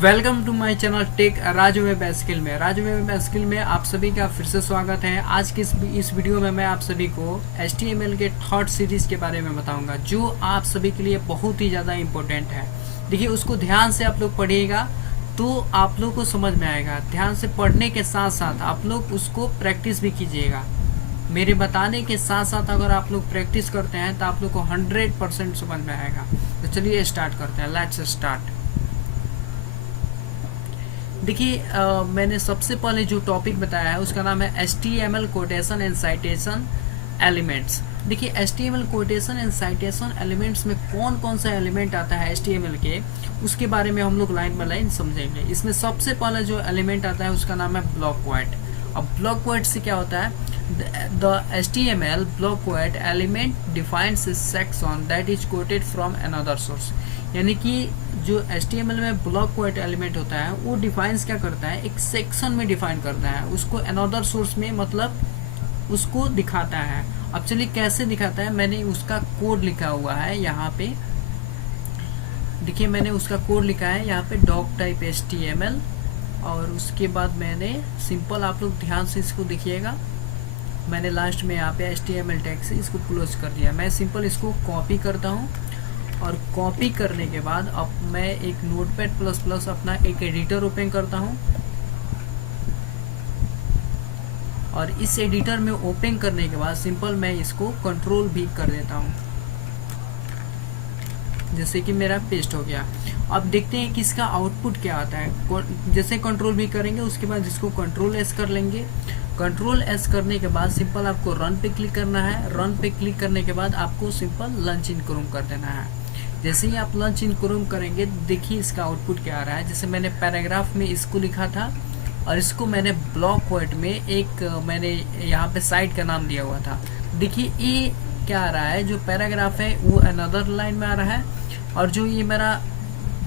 Welcome to my channel tech Raju web skill में। आप सभी का फिर से स्वागत है। आज की इस वीडियो में मैं आप सभी को HTML के थर्ड सीरीज के बारे में बताऊंगा, जो आप सभी के लिए बहुत ही ज़्यादा इम्पोर्टेंट है। देखिए, उसको ध्यान से आप लोग पढ़िएगा तो आप लोग को समझ में आएगा। ध्यान से पढ़ने के साथ साथ आप लोग उसको प्रैक्टिस भी कीजिएगा। मेरे बताने के साथ साथ अगर आप लोग प्रैक्टिस करते हैं तो आप लोग को 100% समझ में आएगा। तो चलिए स्टार्ट करते हैं। Let's start. देखिए, मैंने सबसे पहले जो टॉपिक बताया है उसका नाम है HTML quotation and citation elements. देखिए, HTML quotation and citation elements में कौन कौन सा एलिमेंट आता है HTML के, उसके बारे में हम लोग लाइन बाय लाइन समझेंगे। इसमें सबसे पहले जो एलिमेंट आता है उसका नाम है ब्लॉक क्वाड। अब ब्लॉक क्वाड से क्या होता है? The HTML block quote element defines a section that is quoted from another source। यानी कि जो HTML में ब्लॉक क्वाड एलिमेंट होता है वो डिफाइंस क्या करता है, एक सेक्शन में डिफाइन करता है उसको अनदर सोर्स में, मतलब उसको दिखाता है। अब चलिए कैसे दिखाता है, मैंने उसका कोड लिखा हुआ है यहाँ पे। देखिए, मैंने उसका कोड लिखा है यहाँ पे डॉक टाइप HTML, और उसके बाद मैंने सिंपल, आप लोग ध्यान से इसको देखिएगा, मैंने लास्ट में यहाँ पे HTML टैग से इसको क्लोज कर दिया। मैं सिंपल इसको कॉपी करता हूँ, और कॉपी करने के बाद अब मैं एक नोटपैड प्लस प्लस अपना एक एडिटर ओपन करता हूँ, और इस एडिटर में ओपन करने के बाद सिंपल मैं इसको कंट्रोल भी कर देता हूँ, जैसे कि मेरा पेस्ट हो गया। अब देखते हैं कि इसका आउटपुट क्या आता है। जैसे कंट्रोल भी करेंगे उसके बाद इसको कंट्रोल एस कर लेंगे। कंट्रोल एस करने के बाद सिंपल आपको रन पे क्लिक करना है। रन पे क्लिक करने के बाद आपको सिंपल लॉन्च इन क्रोम कर देना है। जैसे ही आप लॉन्च इन क्रोम करेंगे, देखिए इसका आउटपुट क्या आ रहा है। जैसे मैंने पैराग्राफ में इसको लिखा था, और इसको मैंने ब्लॉक क्वाड में एक मैंने यहाँ पे साइट का नाम दिया हुआ था। देखिए ये क्या आ रहा है, जो पैराग्राफ है वो अनदर लाइन में आ रहा है, और जो ये मेरा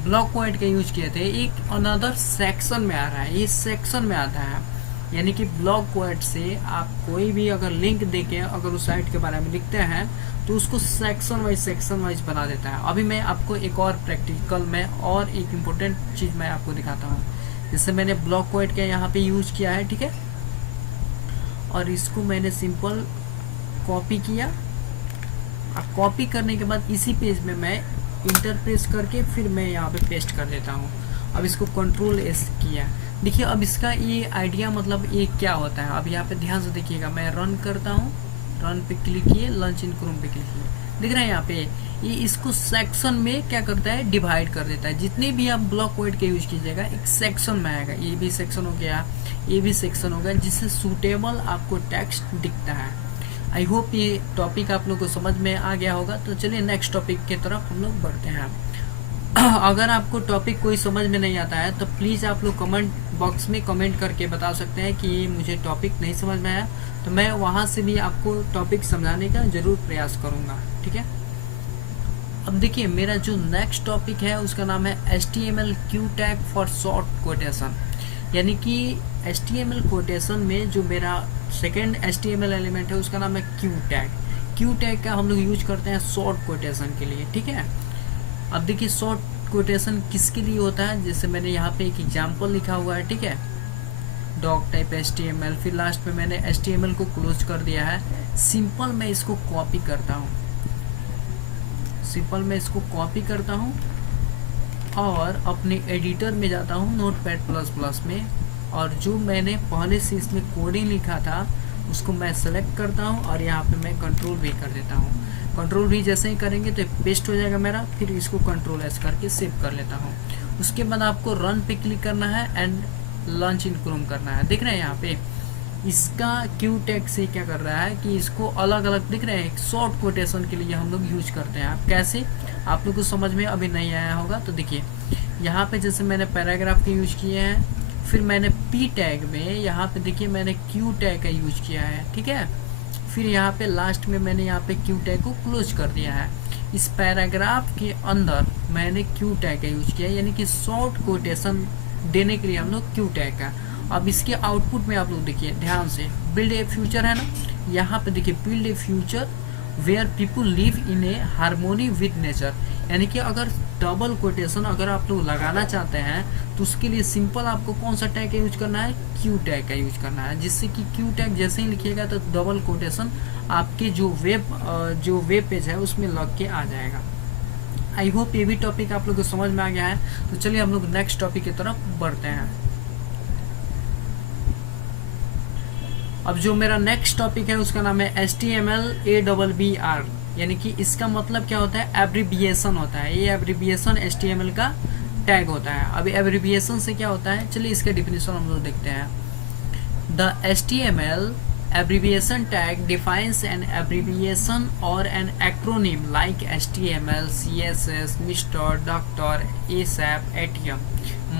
ब्लॉक क्वाड का यूज किए थे एक अनदर सेक्शन में आ रहा है, ये सेक्शन में आता है। यानी कि ब्लॉक क्वाड से आप कोई भी अगर लिंक देके अगर उस साइट के बारे में लिखते हैं तो उसको सेक्शन वाइज बना देता है। अभी मैं आपको एक और प्रैक्टिकल में और एक इम्पोर्टेंट चीज़ मैं आपको दिखाता हूँ। जैसे मैंने ब्लॉक क्वाड का यहाँ पे यूज किया है, ठीक है, और इसको मैंने सिंपल कॉपी किया। अब कॉपी करने के बाद इसी पेज में मैं इंटर प्रेस करके फिर मैं यहाँ पे पेस्ट कर देता हूँ। अब इसको कंट्रोल एस किया। देखिए, अब इसका ये आइडिया, मतलब ये क्या होता है, अब यहाँ पे ध्यान से देखिएगा। मैं रन करता हूँ, रन पे क्लिक किए, लॉन्च इन क्रोम पे क्लिक किए, दिख रहा है यहाँ पे ये इसको सेक्शन में क्या करता है, डिवाइड कर देता है। जितने भी आप ब्लॉक क्वाड के यूज कीजिएगा एक सेक्शन में आएगा। ये भी सेक्शन हो गया, ये भी सेक्शन हो गया, जिससे सूटेबल आपको टेक्स्ट दिखता है। आई होप ये टॉपिक आप लोग को समझ में आ गया होगा। तो चलिए नेक्स्ट टॉपिक की तरफ हम लोग बढ़ते हैं। अगर आपको टॉपिक कोई समझ में नहीं आता है तो प्लीज़ आप लोग कमेंट बॉक्स में कमेंट करके बता सकते हैं कि मुझे टॉपिक नहीं समझ में आया, तो मैं वहाँ से भी आपको टॉपिक समझाने का ज़रूर प्रयास करूँगा, ठीक है। अब देखिए, मेरा जो नेक्स्ट टॉपिक है उसका नाम है HTML Q tag for short quotation. यानी कि HTML कोटेशन में जो मेरा सेकेंड HTML एलिमेंट है उसका नाम है क्यू टैग। क्यू टैग का हम लोग यूज करते हैं शॉर्ट कोटेशन के लिए, ठीक है। अब देखिए, शॉर्ट कोटेशन किसके लिए होता है, जैसे मैंने यहाँ पे एक एग्जाम्पल लिखा हुआ है, ठीक है, डॉक टाइप HTML, फिर लास्ट में मैंने HTML को क्लोज कर दिया है। सिंपल मैं इसको कॉपी करता हूँ, और अपने एडिटर में जाता हूँ नोटपैड प्लस प्लस में, और जो मैंने पहले से इसमें कोडिंग लिखा था उसको मैं सेलेक्ट करता हूँ, और यहाँ पे मैं कंट्रोल भी कर देता हूँ। कंट्रोल भी जैसे ही करेंगे तो पेस्ट हो जाएगा मेरा, फिर इसको कंट्रोल एस करके सेव कर लेता हूँ। उसके बाद आपको रन पे क्लिक करना है एंड लॉन्च इन क्रोम करना है। देख रहे हैं यहाँ पे इसका क्यू टैग से क्या कर रहा है कि इसको अलग अलग दिख रहे हैं, शॉर्ट कोटेशन के लिए हम लोग यूज करते हैं। आप कैसे, आप लोग को समझ में अभी नहीं आया होगा। तो देखिए, यहाँ पे जैसे मैंने पैराग्राफ के यूज किए हैं, फिर मैंने पी टैग में यहाँ पे देखिए मैंने क्यू टैग का यूज किया है, ठीक है। फिर यहाँ पे लास्ट में मैंने यहाँ पे क्यू टैग को क्लोज कर दिया है। इस पैराग्राफ के अंदर मैंने क्यू टैग का यूज किया है, यानी कि शॉर्ट कोटेशन देने के लिए हम लोग क्यू टैग का। अब इसके आउटपुट में आप लोग देखिए ध्यान से, बिल्ड ए फ्यूचर है ना, यहाँ पे देखिए build a future, where people live in a harmony with nature. यानी कि अगर डबल कोटेशन अगर आप लोग लगाना चाहते हैं तो उसके लिए सिंपल आपको कौन सा टैग का यूज करना है, क्यू टैग का यूज करना है, जिससे कि क्यू टैग जैसे ही लिखिएगा तो डबल कोटेशन आपके जो वेब पेज है उसमें लग के आ जाएगा। आई होप ये भी टॉपिक आप लोग को समझ में आ गया है। तो चलिए हम लोग नेक्स्ट टॉपिक की तरफ बढ़ते हैं। अब जो मेरा नेक्स्ट टॉपिक है उसका नाम है HTML यानी कि इसका मतलब क्या होता है, एब्रिविएशन होता है। ये एब्रिविएशन HTML का टैग होता है। अभी एब्रिविएशन से क्या होता है, चलिए इसका डिफिनेशन हम लोग देखते हैं। The HTML abbreviation tag defines an abbreviation or an acronym like HTML, CSS, Mr., Dr., ASAP, ATM.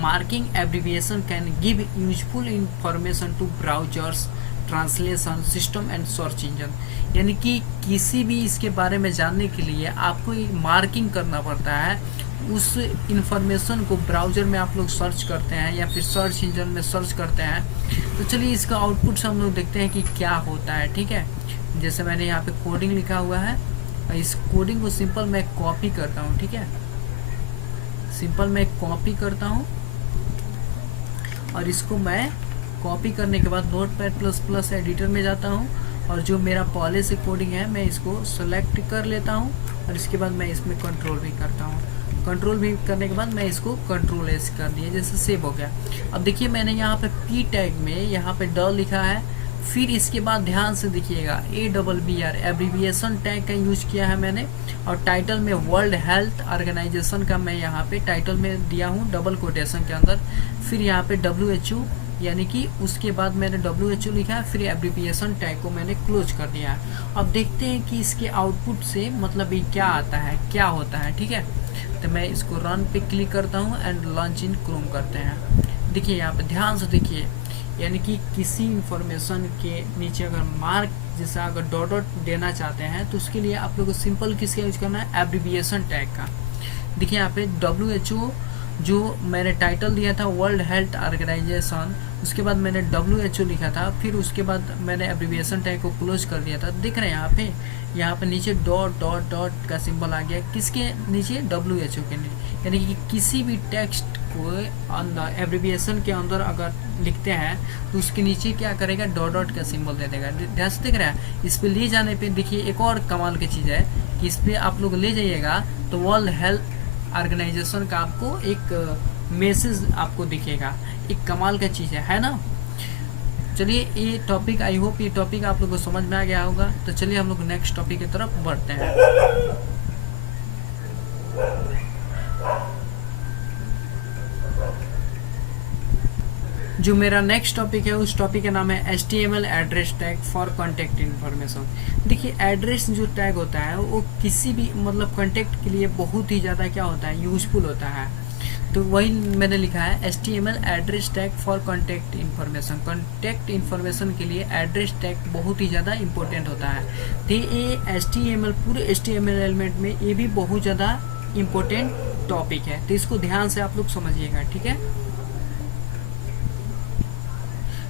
Marking abbreviation can give useful information to browsers, translation system and search engine. यानी कि किसी भी इसके बारे में जानने के लिए आपको मार्किंग करना पड़ता है। उस इंफॉर्मेशन को ब्राउज़र में आप लोग सर्च करते हैं या फिर सर्च इंजन में सर्च करते हैं। तो चलिए इसका आउटपुट से हम लोग देखते हैं कि क्या होता है। ठीक है, जैसे मैंने यहाँ पे कोडिंग लिखा हुआ है, इस कोडिंग को सिंपल मैं कॉपी करता हूँ। ठीक है, सिंपल मैं कॉपी करता हूँ और इसको मैं कॉपी करने के बाद नोटपैड++ एडिटर में जाता हूँ और जो मेरा पहले से कोडिंग है मैं इसको सेलेक्ट कर लेता हूँ और इसके बाद मैं इसमें कंट्रोल भी करता हूँ। कंट्रोल भी करने के बाद मैं इसको Ctrl+S कर दिया, जैसे सेव हो गया। अब देखिए मैंने यहाँ पे P टैग में यहाँ पे ड लिखा है, फिर इसके बाद ध्यान से देखिएगा ABBR एब्रीविएशन टैग का यूज किया है मैंने, और टाइटल में वर्ल्ड हेल्थ ऑर्गेनाइजेशन का मैं यहाँ पे टाइटल में दिया हूँ डबल कोटेशन के अंदर। फिर यहाँ पे WHO यानी कि उसके बाद मैंने WHO लिखा है, फिर एब्रीविएशन टैग को मैंने क्लोज कर दिया है। अब देखते हैं कि इसके आउटपुट से मतलब ये क्या आता है, क्या होता है। ठीक है, तो मैं इसको रन पे क्लिक करता हूँ एंड लॉन्च इन क्रोम करते हैं। देखिए यहाँ पे ध्यान से देखिए, यानी कि किसी इंफॉर्मेशन के नीचे अगर मार्क जैसा अगर डॉट देना चाहते हैं तो उसके लिए आप लोग को सिंपल किसका यूज करना है, एब्रीविएशन टैग का। देखिए यहाँ पे WHO जो मैंने टाइटल दिया था वर्ल्ड हेल्थ ऑर्गेनाइजेशन, उसके बाद मैंने WHO लिखा था, फिर उसके बाद मैंने एब्रीविएशन टैग को क्लोज कर दिया था। दिख रहे हैं यहाँ पे नीचे डॉट का सिंबल आ गया, किसके नीचे, WHO के नीचे। यानी कि किसी भी टेक्स्ट को अंदर एब्रीविएशन के अंदर अगर लिखते हैं तो उसके नीचे क्या करेगा, डॉट का सिंबल दे देगा। ध्यान से दिख रहा है। इस पर ले जाने पे देखिए एक और कमाल की चीज़ है कि इस पर आप लोग ले जाइएगा तो वर्ल्ड हेल्थ ऑर्गेनाइजेशन का आपको एक मैसेज आपको दिखेगा। एक कमाल का चीज़ है ना। चलिए ये टॉपिक, आई होप ये टॉपिक आप लोगों को समझ में आ गया होगा। तो चलिए हम लोग नेक्स्ट टॉपिक की तरफ बढ़ते हैं। जो मेरा नेक्स्ट टॉपिक है उस टॉपिक का नाम है HTML address tag for contact information. देखिए एड्रेस जो टैग होता है वो किसी भी मतलब कॉन्टैक्ट के लिए बहुत ही ज़्यादा क्या होता है, यूजफुल होता है। तो वही मैंने लिखा है HTML address tag for contact information. Contact information के लिए एड्रेस टैग बहुत ही ज़्यादा इंपॉर्टेंट होता है। तो ये HTML पूरे HTML एलिमेंट में ये भी बहुत ज़्यादा इम्पोर्टेंट टॉपिक है, तो इसको ध्यान से आप लोग समझिएगा। ठीक है,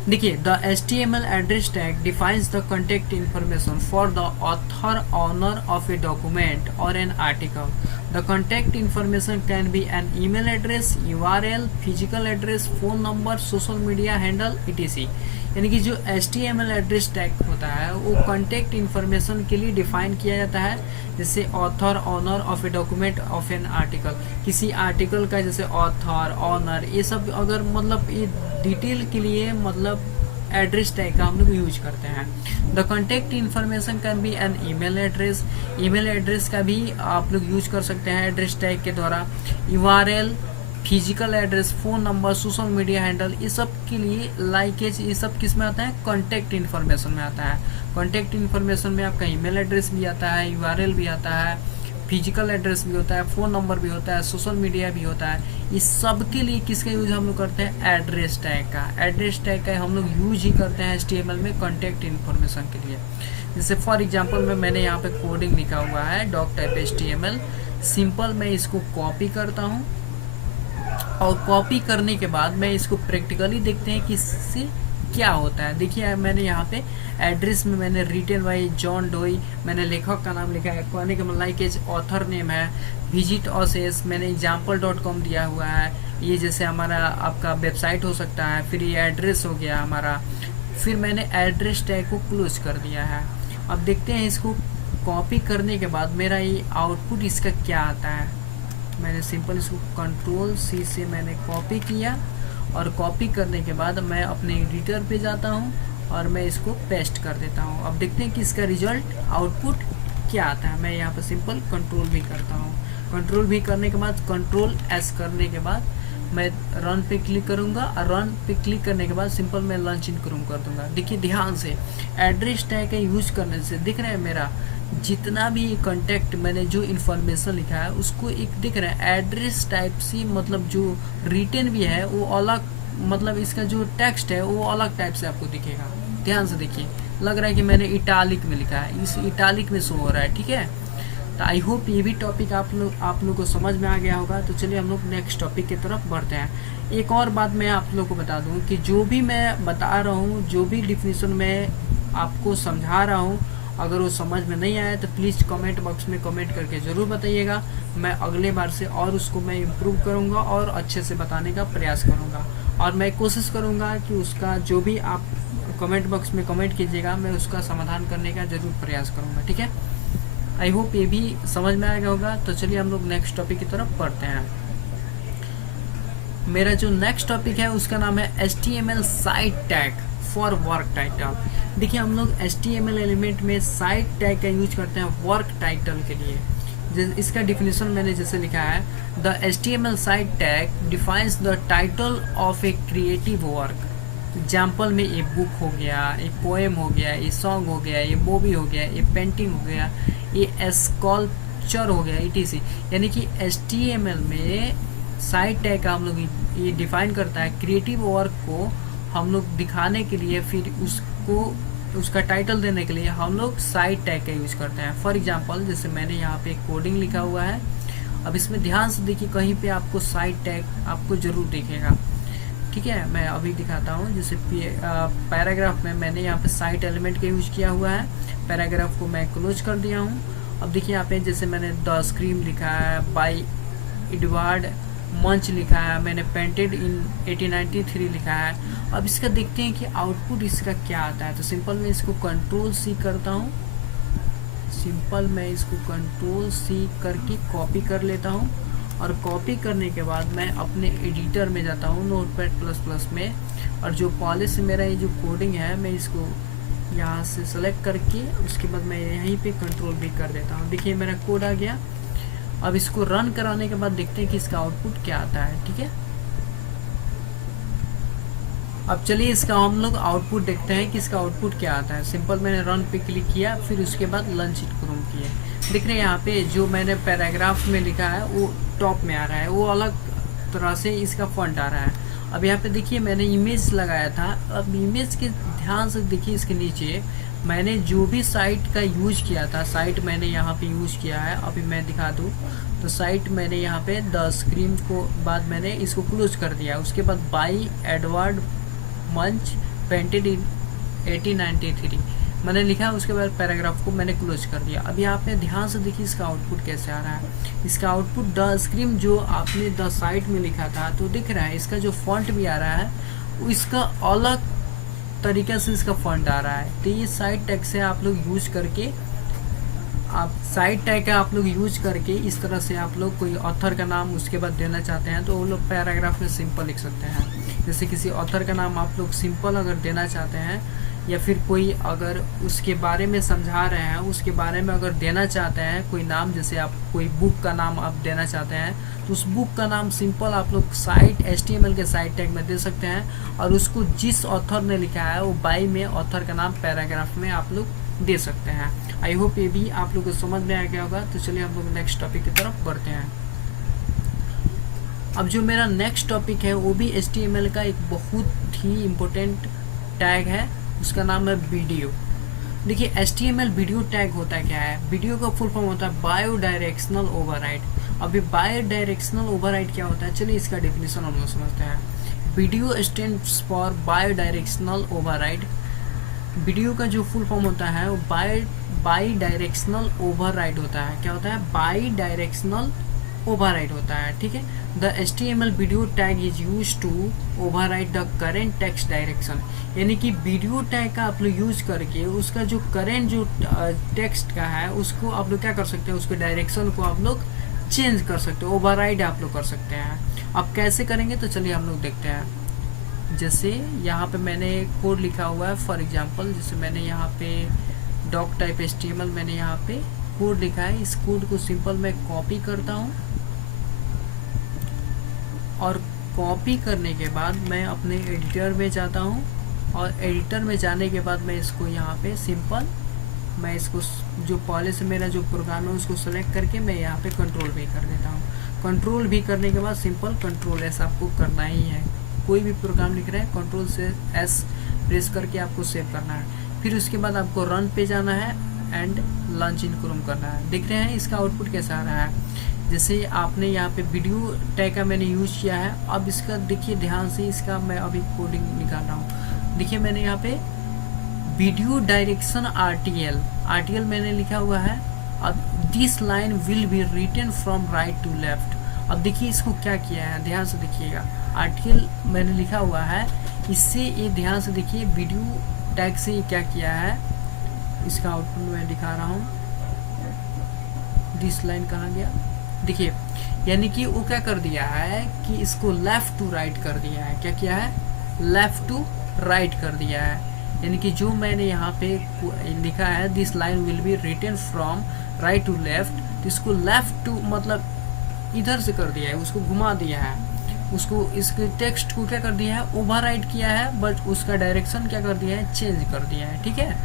देखिए the HTML address tag defines the contact information for the author honour of a document और an article. The contact information can be an email address, URL, physical address, phone number, social media handle etc। यानी कि जो HTML address tag होता है वो contact information के लिए define किया जाता है, जैसे author honour of a document of an article, किसी आर्टिकल का जैसे ऑथर ऑनर ये सब अगर मतलब ये डिटेल के लिए मतलब एड्रेस टैग का हम लोग यूज करते हैं। The contact information can be an email address, email address का भी आप लोग यूज कर सकते हैं एड्रेस टैग के द्वारा, URL, physical address, phone number, social media handle, ये सब के लिए लाइकेज ये सब किस में आता है, कॉन्टैक्ट इन्फॉर्मेशन में आता है। कॉन्टैक्ट इन्फॉर्मेशन में आपका ईमेल एड्रेस भी आता है, URL भी आता है, फिजिकल एड्रेस भी होता है, फ़ोन नंबर भी होता है, सोशल मीडिया भी होता है। इस सब के लिए किसका यूज हम लोग करते हैं, एड्रेस टैग का। एड्रेस टैग का हम लोग यूज ही करते हैं HTML में कॉन्टैक्ट इन्फॉर्मेशन के लिए। जैसे फॉर एग्जांपल में मैंने यहाँ पे कोडिंग लिखा हुआ है doc.html, सिंपल मैं इसको कॉपी करता हूँ और कॉपी करने के बाद मैं इसको प्रैक्टिकली देखते हैं कि इससे क्या होता है। देखिए मैंने यहाँ पे एड्रेस में मैंने रिटेन बाई जॉन डोई, मैंने लेखक का नाम लिखा है, कॉनिक मलाइकेज ऑथर नेम है, विजिट अस एस मैंने example.com दिया हुआ है, ये जैसे हमारा आपका वेबसाइट हो सकता है। फिर ये एड्रेस हो गया हमारा, फिर मैंने एड्रेस टैग को क्लोज कर दिया है। अब देखते हैं इसको कॉपी करने के बाद मेरा ये आउटपुट इसका क्या आता है। मैंने सिंपल इसको कंट्रोल सी से मैंने कॉपी किया और कॉपी करने के बाद मैं अपने एडिटर पे जाता हूँ और मैं इसको पेस्ट कर देता हूँ। अब देखते हैं कि इसका रिजल्ट आउटपुट क्या आता है। मैं यहाँ पर सिंपल कंट्रोल भी करता हूँ, कंट्रोल भी करने के बाद कंट्रोल एस करने के बाद मैं रन पे क्लिक करूँगा और रन पे क्लिक करने के बाद सिंपल मैं लॉन्च इन क्रोम कर दूंगा। देखिए ध्यान से एड्रेस टैग का यूज करने से दिख रहा है मेरा जितना भी कॉन्टैक्ट मैंने जो इन्फॉर्मेशन लिखा है उसको एक दिख रहा है एड्रेस टाइप सी, मतलब जो रिटर्न भी है वो अलग, मतलब इसका जो टेक्स्ट है वो अलग टाइप से आपको दिखेगा। ध्यान से देखिए, लग रहा है कि मैंने इटालिक में लिखा है, इस इटालिक में शो हो रहा है। ठीक है, तो आई होप ये भी टॉपिक आप लोग को समझ में आ गया होगा। तो चलिए हम लोग नेक्स्ट टॉपिक की तरफ बढ़ते हैं। एक और बात मैं आप लोग को बता दूं कि जो भी मैं बता रहा हूँ, जो भी डिफिनीशन मैं आपको समझा रहा हूँ, अगर वो समझ में नहीं आया तो प्लीज़ कमेंट बॉक्स में कमेंट करके ज़रूर बताइएगा। मैं अगले बार से और उसको मैं इम्प्रूव करूँगा और अच्छे से बताने का प्रयास करूँगा, और मैं कोशिश करूँगा कि उसका जो भी आप कमेंट बॉक्स में कमेंट कीजिएगा मैं उसका समाधान करने का ज़रूर प्रयास करूँगा। ठीक है, आई होप ये भी समझ में आएगा होगा। तो चलिए हम लोग नेक्स्ट टॉपिक की तरफ बढ़ते हैं। मेरा जो नेक्स्ट टॉपिक है उसका नाम है HTML site tag for work title. देखिए हम लोग HTML एलिमेंट में साइट टैग का यूज करते हैं वर्क टाइटल के लिए। इसका डिफिनीशन मैंने जैसे लिखा है, the HTML site tag defines the title of a creative work. Example में ये बुक हो गया, ये पोएम हो गया, ये सॉन्ग हो गया, ये मूवी हो गया, ये पेंटिंग हो गया, ये स्कल्पचर हो गया, ETC। यानी कि HTML में साइट टैग का हम लोग ये डिफाइन करता है क्रिएटिव वर्क को हम लोग दिखाने के लिए, फिर उसको उसका टाइटल देने के लिए हम लोग साइट टैग का यूज करते हैं। फॉर एग्जांपल जैसे मैंने यहाँ पे कोडिंग लिखा हुआ है, अब इसमें ध्यान से देखिए कहीं पे आपको साइट टैग आपको जरूर दिखेगा। ठीक है, मैं अभी दिखाता हूँ। जैसे पैराग्राफ में मैंने यहाँ पे साइट एलिमेंट का यूज किया हुआ है, पैराग्राफ को मैं क्लोज कर दिया हूँ। अब देखिए यहाँ पे जैसे मैंने द स्क्रीम लिखा है, बाय एडवर्ड मंच लिखा है, मैंने पेंटेड इन 1893 लिखा है। अब इसका देखते हैं कि आउटपुट इसका क्या आता है। तो सिंपल मैं इसको कंट्रोल सी करता हूँ, सिंपल मैं इसको कंट्रोल सी करके कॉपी कर लेता हूँ, और कॉपी करने के बाद मैं अपने एडिटर में जाता हूँ नोटपैड++ में, और जो पहले से मेरा ये जो कोडिंग है मैं इसको यहाँ से सेलेक्ट करके उसके बाद मैं यहीं पे कंट्रोल भी कर देता हूँ। देखिए मेरा कोड आ गया। अब इसको रन कराने के बाद देखते हैं कि इसका आउटपुट क्या आता है। ठीक है, अब चलिए इसका हम लोग आउटपुट देखते हैं कि इसका आउटपुट क्या आता है। सिंपल मैंने रन पे क्लिक किया, फिर उसके बाद लॉन्च इन क्रोम किया। दिख रहे हैं यहाँ पे जो मैंने पैराग्राफ में लिखा है वो टॉप में आ रहा है, वो अलग तरह से इसका फॉन्ट आ रहा है। अब यहाँ पे देखिए मैंने इमेज लगाया था, अब इमेज के ध्यान से देखिए इसके नीचे मैंने जो भी साइट का यूज किया था, साइट मैंने यहाँ पे यूज किया है। अभी मैं दिखा दूँ तो साइट मैंने यहाँ पे द स्क्रीन को बाद मैंने इसको क्लोज कर दिया। उसके बाद बाय एडवर्ड मंच पेंटेड इन 1893 मैंने लिखा, उसके बाद पैराग्राफ को मैंने क्लोज कर दिया। अब यहाँ पे ध्यान से देखिए इसका आउटपुट कैसे आ रहा है। इसका आउटपुट द स्क्रीन जो आपने द साइट में लिखा था तो दिख रहा है, इसका जो फॉन्ट भी आ रहा है वो इसका अलग तरीके से इसका फॉन्ट आ रहा है। तो ये साइट टैग से आप लोग यूज करके, आप साइट टैग का आप लोग यूज करके इस तरह से आप लोग कोई ऑथर का नाम उसके बाद देना चाहते हैं तो वो लोग पैराग्राफ में सिंपल लिख सकते हैं। जैसे किसी ऑथर का नाम आप लोग सिंपल अगर देना चाहते हैं, या फिर कोई अगर उसके बारे में समझा रहे हैं, उसके बारे में अगर देना चाहते हैं कोई नाम, जैसे आप कोई बुक का नाम आप देना चाहते हैं तो उस बुक का नाम सिंपल आप लोग साइट HTML के साइट टैग में दे सकते हैं, और उसको जिस ऑथर ने लिखा है वो बाई में ऑथर का नाम पैराग्राफ में आप लोग दे सकते हैं। आई होप ये भी आप लोग को समझ में आ गया होगा। तो चलिए हम लोग नेक्स्ट टॉपिक की तरफ बढ़ते हैं। अब जो मेरा नेक्स्ट टॉपिक है वो भी HTML का एक बहुत ही इम्पोर्टेंट टैग है, उसका नाम है वीडियो। देखिए HTML वीडियो टैग होता है क्या है, वीडियो का फुल फॉर्म होता है बायो डायरेक्शनल ओवरराइड। अभी बायो डायरेक्शनल ओवरराइड क्या होता है, चलिए इसका डेफिनेशन हम लोग समझते हैं। Video stands for by directional override. Video का जो फुल फॉर्म होता है वो बाई डायरेक्शनल ओवरराइड होता है। क्या होता है? बाई डायरेक्शनल ओवरराइड होता है। ठीक है, the HTML video tag is use to override the current text direction. यानी कि वीडियो टैग का आप लोग यूज करके उसका जो करेंट जो टेक्स्ट का है उसको आप लोग क्या कर सकते हैं, उसके डायरेक्शन को आप लोग चेंज कर सकते हो, ओवरराइड आप लोग कर सकते हैं। अब कैसे करेंगे तो चलिए हम लोग देखते हैं। जैसे यहाँ पे मैंने कोड लिखा हुआ है, फॉर एग्जांपल जैसे मैंने यहाँ पे डॉक टाइप HTML मैंने यहाँ पे कोड लिखा है। इस कोड को सिंपल मैं कॉपी करता हूँ और कॉपी करने के बाद मैं अपने एडिटर में जाता हूँ और एडिटर में जाने के बाद मैं इसको यहाँ पे सिंपल मैं इसको जो पहले से मेरा जो प्रोग्राम है उसको सेलेक्ट करके मैं यहाँ पे कंट्रोल भी कर देता हूँ। कंट्रोल भी करने के बाद सिंपल कंट्रोल एस आपको करना ही है। कोई भी प्रोग्राम लिख रहा है कंट्रोल से एस प्रेस करके आपको सेव करना है। फिर उसके बाद आपको रन पे जाना है एंड लॉन्च इन क्रोम करना है। देख रहे हैं इसका आउटपुट कैसा आ रहा है। जैसे आपने यहाँ पे वीडियो टैग का मैंने यूज किया है। अब इसका देखिए ध्यान से, इसका मैं अभी कोडिंग निकाल रहा हूँ। देखिए मैंने यहाँ पे वीडियो डायरेक्शन RTL मैंने लिखा हुआ है। अब this line will be written from right to left. अब देखिए इसको क्या किया है, ध्यान से देखिएगा। RTL मैंने लिखा हुआ है, इससे ये ध्यान से देखिए वीडियो टैग से ये क्या किया है। इसका आउटपुट मैं दिखा रहा हूँ। दिस लाइन कहाँ गया, देखिए यानी कि वो क्या कर दिया है कि इसको लेफ्ट टू राइट कर दिया है। क्या किया है? लेफ्ट टू राइट कर दिया है। यानी कि जो मैंने यहाँ पे लिखा है this line will be written from right to left, इसको लेफ्ट टू मतलब इधर से कर दिया है, उसको घुमा दिया है, उसको इसके टेक्स्ट को क्या कर दिया है, ओवरराइड किया है, बट उसका डायरेक्शन क्या कर दिया है, चेंज कर दिया है। ठीक है,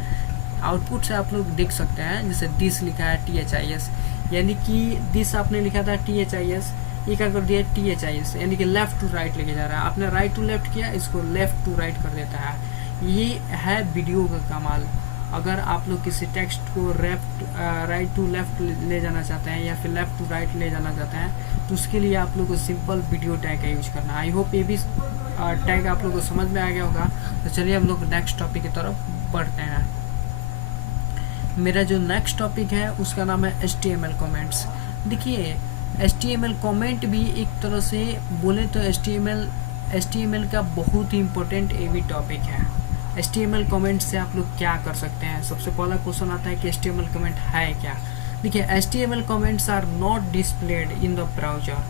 आउटपुट से आप लोग देख सकते हैं। जैसे दिस लिखा है THIS, यानी कि दिस आपने लिखा था THIS, ये क्या कर दिया THIS, यानी कि लेफ्ट टू राइट लेके जा रहा है। आपने राइट टू लेफ्ट किया, इसको लेफ्ट टू राइट कर देता है। ये है वीडियो का कमाल। अगर आप लोग किसी टेक्स्ट को राइट टू लेफ्ट ले जाना चाहते हैं या फिर लेफ्ट टू राइट ले जाना चाहते हैं तो उसके लिए आप लोग को सिंपल वीडियो टैग का यूज करना है। आई होप ये भी टैग आप लोग को समझ में आ गया होगा। तो चलिए हम लोग नेक्स्ट टॉपिक की तरफ बढ़ते हैं। मेरा जो नेक्स्ट टॉपिक है उसका नाम है HTML कमेंट्स। देखिए HTML कमेंट भी एक तरह से बोले तो HTML का बहुत ही इम्पोर्टेंट ये भी टॉपिक है। HTML कमेंट से आप लोग क्या कर सकते हैं। सबसे पहला क्वेश्चन आता है कि HTML कमेंट है क्या। देखिए HTML comments are not displayed in the browser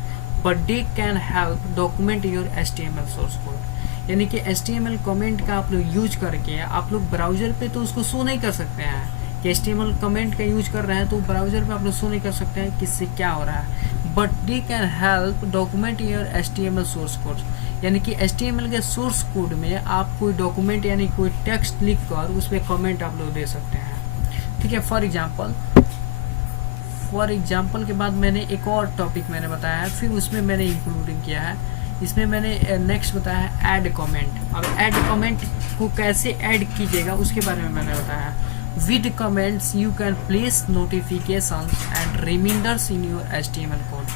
but they can help document your HTML source code. यानी कि HTML कमेंट का आप लोग यूज करके आप लोग ब्राउजर पे तो उसको शो नहीं कर सकते हैं कि HTML कमेंट का यूज कर रहे हैं, तो ब्राउजर पे आप लोग शो नहीं कर सकते हैं किससे क्या हो रहा है, but they can help document your HTML source code. यानी कि HTML के सोर्स कोड में आप कोई डॉक्यूमेंट यानी कोई टेक्स्ट लिख कर उस पर कमेंट आप लोग दे सकते हैं। ठीक है, फॉर एग्जाम्पल के बाद मैंने एक और टॉपिक मैंने बताया है, फिर उसमें मैंने इंक्लूडिंग किया है। इसमें मैंने नेक्स्ट बताया है ऐड कमेंट। अब ऐड कमेंट को कैसे ऐड कीजिएगा उसके बारे में मैंने बताया। With comments you can place notifications and reminders in your HTML code।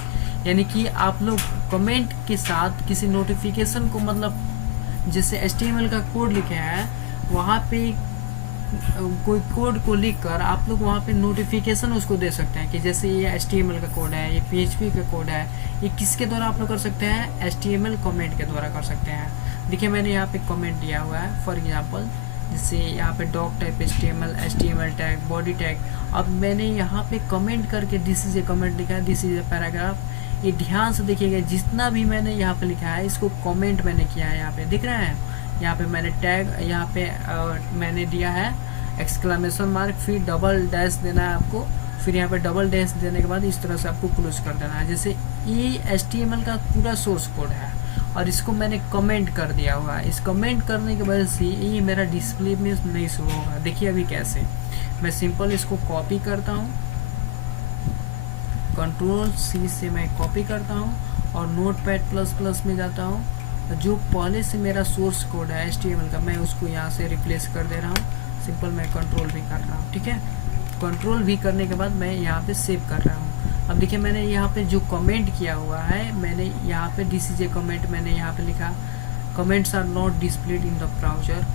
यानी कि आप लोग कमेंट के साथ किसी नोटिफिकेशन को, मतलब जैसे HTML का कोड लिखे हैं वहाँ पे कोई कोड को लिख कर आप लोग वहाँ पे नोटिफिकेशन उसको दे सकते हैं कि जैसे ये HTML का कोड है, ये PHP का कोड है, ये किसके द्वारा आप लोग कर सकते हैं, HTML कमेंट के द्वारा कर सकते हैं। देखिए मैंने यहाँ पे कमेंट दिया हुआ है, फॉर एग्जांपल जैसे यहाँ पे doctype HTML tag, body tag. अब मैंने यहाँ पे कमेंट करके दिस इज ए कमेंट लिखा है, दिस इज ए पैराग्राफ। ये ध्यान से देखिएगा, जितना भी मैंने यहाँ पे लिखा है इसको कमेंट मैंने किया है। यहाँ पे दिख रहा है, यहाँ पे मैंने टैग यहाँ पे मैंने दिया है एक्सक्लेमेशन मार्क, फिर डबल डैश देना है आपको, फिर यहाँ पे डबल डैश देने के बाद इस तरह से आपको क्लोज कर देना है। जैसे ये HTML का पूरा सोर्स कोड है और इसको मैंने कमेंट कर दिया हुआ है। इस कमेंट करने की वजह से ये मेरा डिस्प्ले में नहीं शो होगा। देखिए अभी कैसे, मैं सिंपल इसको कॉपी करता हूँ, Ctrl+C से मैं कॉपी करता हूँ और Notepad++ में जाता हूँ। जो पहले से मेरा सोर्स कोड है HTML का, मैं उसको यहाँ से रिप्लेस कर दे रहा हूँ। सिंपल मैं कंट्रोल भी कर रहा हूँ। ठीक है, कंट्रोल भी करने के बाद मैं यहाँ पे सेव कर रहा हूँ। अब देखिए मैंने यहाँ पे जो कमेंट किया हुआ है, मैंने यहाँ पे दिस इज ए कमेंट मैंने यहाँ पे लिखा, comments are not displayed in the browser.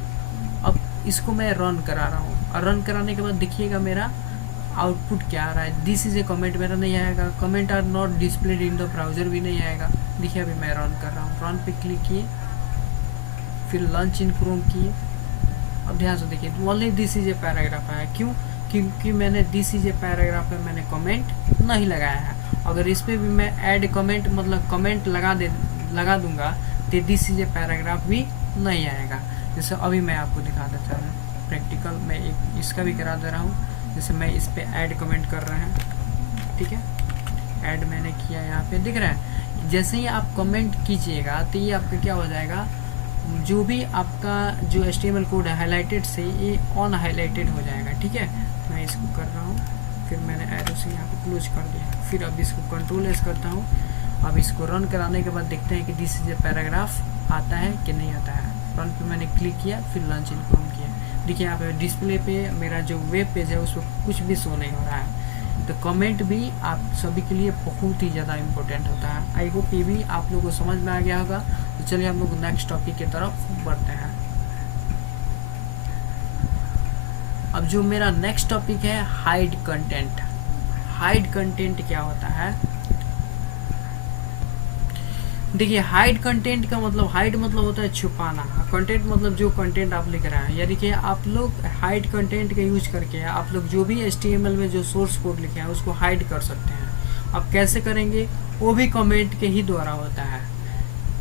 अब इसको मैं रन करा रहा हूँ और रन कराने के बाद देखिएगा मेरा आउटपुट क्या आ रहा है। दिस इज ए कमेंट मेरा नहीं आएगा, comment are not displayed in the browser भी नहीं आएगा। देखिए अभी मैं रन कर रहा हूँ, रन पे क्लिक किए, फिर लॉन्च इन क्रोम किए। अब ध्यान से देखिए only this is a paragraph आया। क्यों? क्योंकि मैंने दिस इज ए पैराग्राफ में मैंने कमेंट नहीं लगाया है। अगर इस पर भी मैं ऐड कमेंट मतलब कमेंट लगा दूंगा तो दिस इज ए पैराग्राफ भी नहीं आएगा। जैसे अभी मैं आपको दिखा देता हूँ प्रैक्टिकल, मैं एक इसका भी करा दे रहा हूँ। जैसे मैं इस पे ऐड कमेंट कर रहे हैं, ठीक है, ऐड मैंने किया, यहाँ पे दिख रहा है। जैसे ही आप कमेंट कीजिएगा तो ये आपका क्या हो जाएगा, जो भी आपका जो HTML कोड है हाईलाइटेड से ये ऑन हाईलाइटेड हो जाएगा। ठीक है, मैं इसको कर रहा हूँ, फिर मैंने एरो से यहाँ पे क्लोज कर दिया, फिर अब इसको कंट्रोल एस करता हूँ। अब इसको रन कराने के बाद देखते हैं कि दिस इज ए पैराग्राफ आता है कि नहीं आता है। रन पे मैंने क्लिक किया, फिर लॉन्च इन क्रोम किया। देखिए यहाँ पे डिस्प्ले पे मेरा जो वेब पेज है उस पर कुछ भी शो नहीं हो रहा है। तो कमेंट भी आप सभी के लिए बहुत ही ज़्यादा इम्पोर्टेंट होता है। आई होप ये भी आप लोगों को समझ में आ गया होगा। तो चलिए हम लोग नेक्स्ट टॉपिक की तरफ बढ़ते हैं। अब जो मेरा नेक्स्ट टॉपिक है हाइड कंटेंट। हाइड कंटेंट क्या होता है? देखिए हाइड कंटेंट का मतलब, हाइड मतलब होता है छुपाना, कंटेंट मतलब जो कंटेंट आप लिख रहे हैं। यानी कि आप लोग हाइड कंटेंट का यूज करके आप लोग जो भी HTML में जो सोर्स कोड लिखे हैं उसको हाइड कर सकते हैं। अब कैसे करेंगे? वो भी कमेंट के ही द्वारा होता है।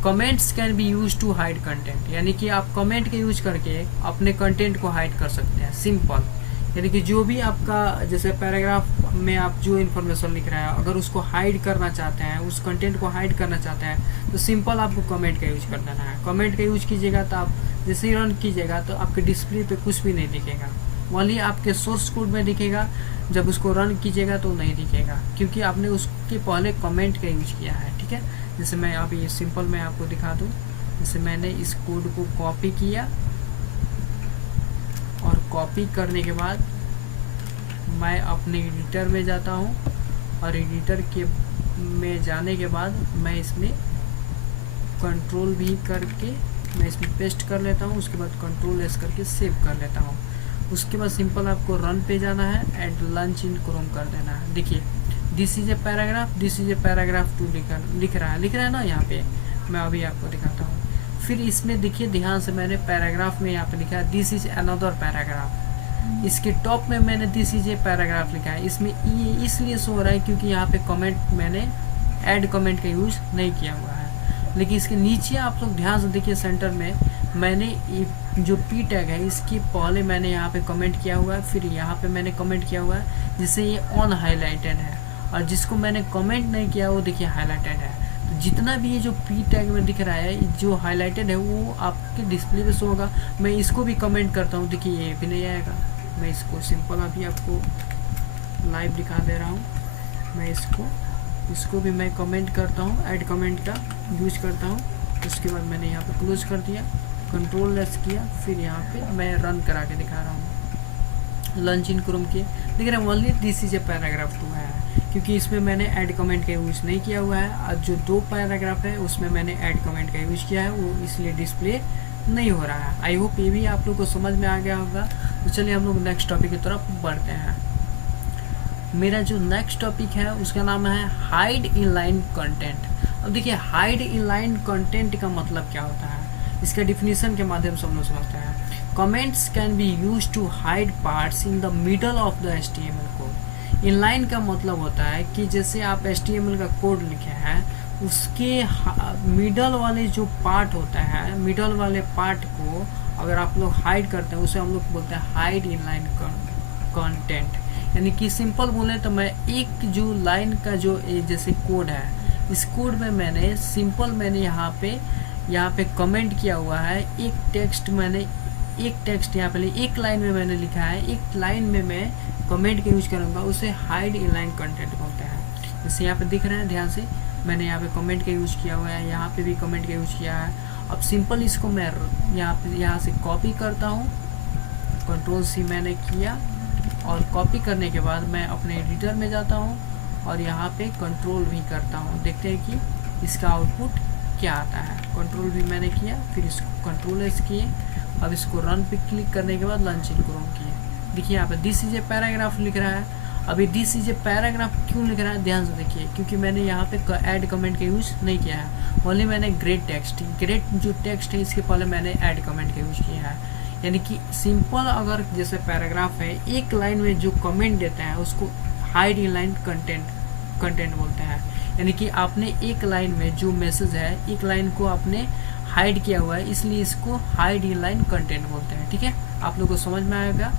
Comments can be use to hide content, यानी कि आप कमेंट के यूज करके अपने कंटेंट को हाइड कर सकते हैं। सिंपल, यानी कि जो भी आपका जैसे पैराग्राफ में आप जो इन्फॉर्मेशन लिख रहे हैं अगर उसको हाइड करना चाहते हैं, उस कंटेंट को हाइड करना चाहते हैं, तो सिंपल आपको कमेंट का यूज कर देना है। कमेंट का यूज कीजिएगा तो आप जैसे ही रन कीजिएगा तो आपके डिस्प्ले पे कुछ भी नहीं दिखेगा, ओनली आपके सोर्स कोड में दिखेगा। जब उसको रन कीजिएगा तो नहीं दिखेगा, क्योंकि आपने उसके पहले कमेंट का यूज किया है। ठीक है, जैसे मैं अब ये सिंपल मैं आपको दिखा दूँ। जैसे मैंने इस कोड को कॉपी किया और कॉपी करने के बाद मैं अपने एडिटर में जाता हूँ और एडिटर के में जाने के बाद मैं इसमें कंट्रोल भी करके मैं इसमें पेस्ट कर लेता हूँ। उसके बाद कंट्रोल एस करके सेव कर लेता हूँ। उसके बाद सिंपल आपको रन पे जाना है एंड लॉन्च इन क्रोम कर देना है। देखिए this is a paragraph, this is a paragraph 2 लिख रहा है ना यहाँ पे। मैं अभी आपको दिखाता हूँ। फिर इसमें देखिए ध्यान से, मैंने पैराग्राफ में यहाँ पे लिखा है दिस इज अनदर पैराग्राफ। इसके टॉप में मैंने दिस इज ए पैराग्राफ लिखा है। इसमें ये इसलिए शो हो रहा है क्योंकि यहाँ पे कमेंट मैंने ऐड कमेंट का यूज नहीं किया हुआ है। लेकिन इसके नीचे आप लोग ध्यान से देखिए, सेंटर में मैंने जो पी टैग है इसके पहले मैंने यहाँ पे कमेंट किया हुआ है, फिर यहाँ पे मैंने कमेंट किया हुआ है जिससे ये ऑन हाईलाइटेड है, और जिसको मैंने कमेंट नहीं किया वो देखिए हाईलाइटेड है। तो जितना भी ये जो पी टैग में दिख रहा है जो हाईलाइटेड है वो आपके डिस्प्ले पे शो होगा। मैं इसको भी कमेंट करता हूँ, देखिए ये भी नहीं आएगा। मैं इसको सिंपल अभी आपको लाइव दिखा दे रहा हूँ। मैं इसको भी मैं कमेंट करता हूँ, ऐड कमेंट का यूज करता हूँ। उसके बाद मैंने यहाँ पे क्लोज कर दिया, कंट्रोल लेस किया, फिर यहाँ पे मैं रन करा के दिखा रहा हूँ। लॉन्च इन क्रोम किए, देख रहे हैं only this is a paragraph 2 है, क्योंकि इसमें मैंने ऐड कमेंट का यूज नहीं किया हुआ है। और जो 2 पैराग्राफ है उसमें मैंने ऐड कमेंट का यूज किया है, वो इसलिए डिस्प्ले नहीं हो रहा है। आई होप ये भी आप लोग को समझ में आ गया होगा। तो चलिए हम लोग नेक्स्ट टॉपिक की तरफ बढ़ते हैं। मेरा जो नेक्स्ट टॉपिक है उसका नाम है हाइड इनलाइन कंटेंट। अब देखिए हाइड इनलाइन कंटेंट का मतलब क्या होता है, इसका डिफिनीशन के माध्यम से हम लोग समझते हैं। Comments can be use to hide parts in the middle of the HTML code. Inline का मतलब होता है कि जैसे आप HTML का कोड लिखे हैं उसके मिडल वाले जो पार्ट होता है, मिडल वाले पार्ट को अगर आप लोग हाइड करते हैं उसे हम लोग बोलते हैं हाइड इनलाइन कंटेंट। यानी कि सिंपल बोले तो मैं एक जो लाइन का जो जैसे कोड है, इस कोड में मैंने सिंपल मैंने यहाँ पे कमेंट किया हुआ है। एक टेक्स्ट यहाँ पे एक लाइन में मैंने लिखा है, एक लाइन में मैं कमेंट का यूज करूँगा, उसे हाइड इनलाइन कंटेंट बोलते हैं। जैसे यहाँ पे दिख रहे हैं ध्यान से, मैंने यहाँ पे कमेंट का यूज किया हुआ है, यहाँ पे भी कमेंट का यूज किया है। अब सिंपल इसको मैं यहाँ से कॉपी करता हूँ, कंट्रोल C मैंने किया, और कॉपी करने के बाद मैं अपने एडिटर में जाता हूँ और यहाँ पे कंट्रोल भी करता हूँ। देखते हैं कि इसका आउटपुट क्या आता है। कंट्रोल भी मैंने किया, फिर इसको कंट्रोल एस किए, अब इसको रन पे क्लिक करने के बाद लॉन्च इन क्रोम किए। देखिए यहाँ पे दिस इज ए पैराग्राफ लिख रहा है। अभी दिस इज ए पैराग्राफ क्यों लिख रहा है, ध्यान से देखिए, क्योंकि मैंने यहाँ पे ऐड कमेंट का यूज़ नहीं किया है, ओनली मैंने ग्रेट जो टेक्स्ट है इसके पहले मैंने ऐड कमेंट का यूज़ किया है। यानी कि सिंपल अगर जैसे पैराग्राफ है, एक लाइन में जो कमेंट देते हैं उसको हाइड इन लाइन कंटेंट बोलते हैं। यानी कि आपने एक लाइन में जो मैसेज है, एक लाइन को आपने हाइड किया हुआ है, इसलिए इसको हाइड इन लाइन कंटेंट बोलते हैं। ठीक है, आप लोगों को समझ में आएगा,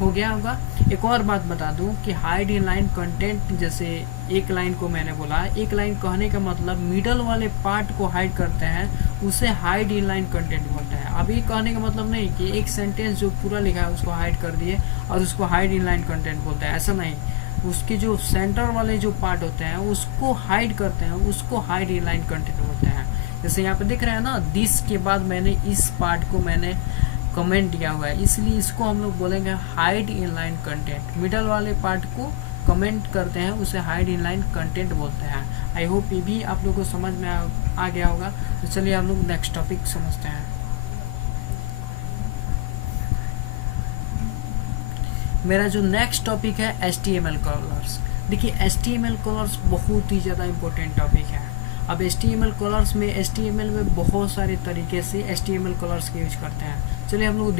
हो गया होगा। एक और बात बता दूं कि हाइड इन लाइन कंटेंट, जैसे एक लाइन को मैंने बोला, एक लाइन कहने का मतलब मिडल वाले पार्ट को हाइड करते हैं, उसे हाइड इन लाइन कंटेंट बोलते हैं। अब ये कहने का मतलब नहीं कि एक सेंटेंस जो पूरा लिखा है उसको हाइड कर दिए और उसको हाइड इन लाइन कंटेंट बोलते हैं, ऐसा नहीं। उसके जो सेंटर वाले जो पार्ट होते हैं उसको हाइड करते हैं, उसको हाइड इन लाइन कंटेंट बोलते हैं। जैसे यहाँ पे दिख रहा है ना, दिस के बाद मैंने इस पार्ट को मैंने कमेंट दिया हुआ है, इसलिए इसको हम लोग बोलेंगे hide in line content. Middle वाले पार्ट को कमेंट करते हैं, उसे हाइड इन लाइन कंटेंट बोलते हैं। आई होप ये भी आप लोगों को समझ में आ गया होगा। तो चलिए हम लोग नेक्स्ट टॉपिक समझते हैं। मेरा जो नेक्स्ट टॉपिक है HTML कलर्स। देखिए HTML कलर्स बहुत ही ज़्यादा इम्पोर्टेंट टॉपिक है। अब HTML कलर्स में, HTML में बहुत सारे तरीके से HTML कलर्स के यूज करते हैं। चलिए हम लोग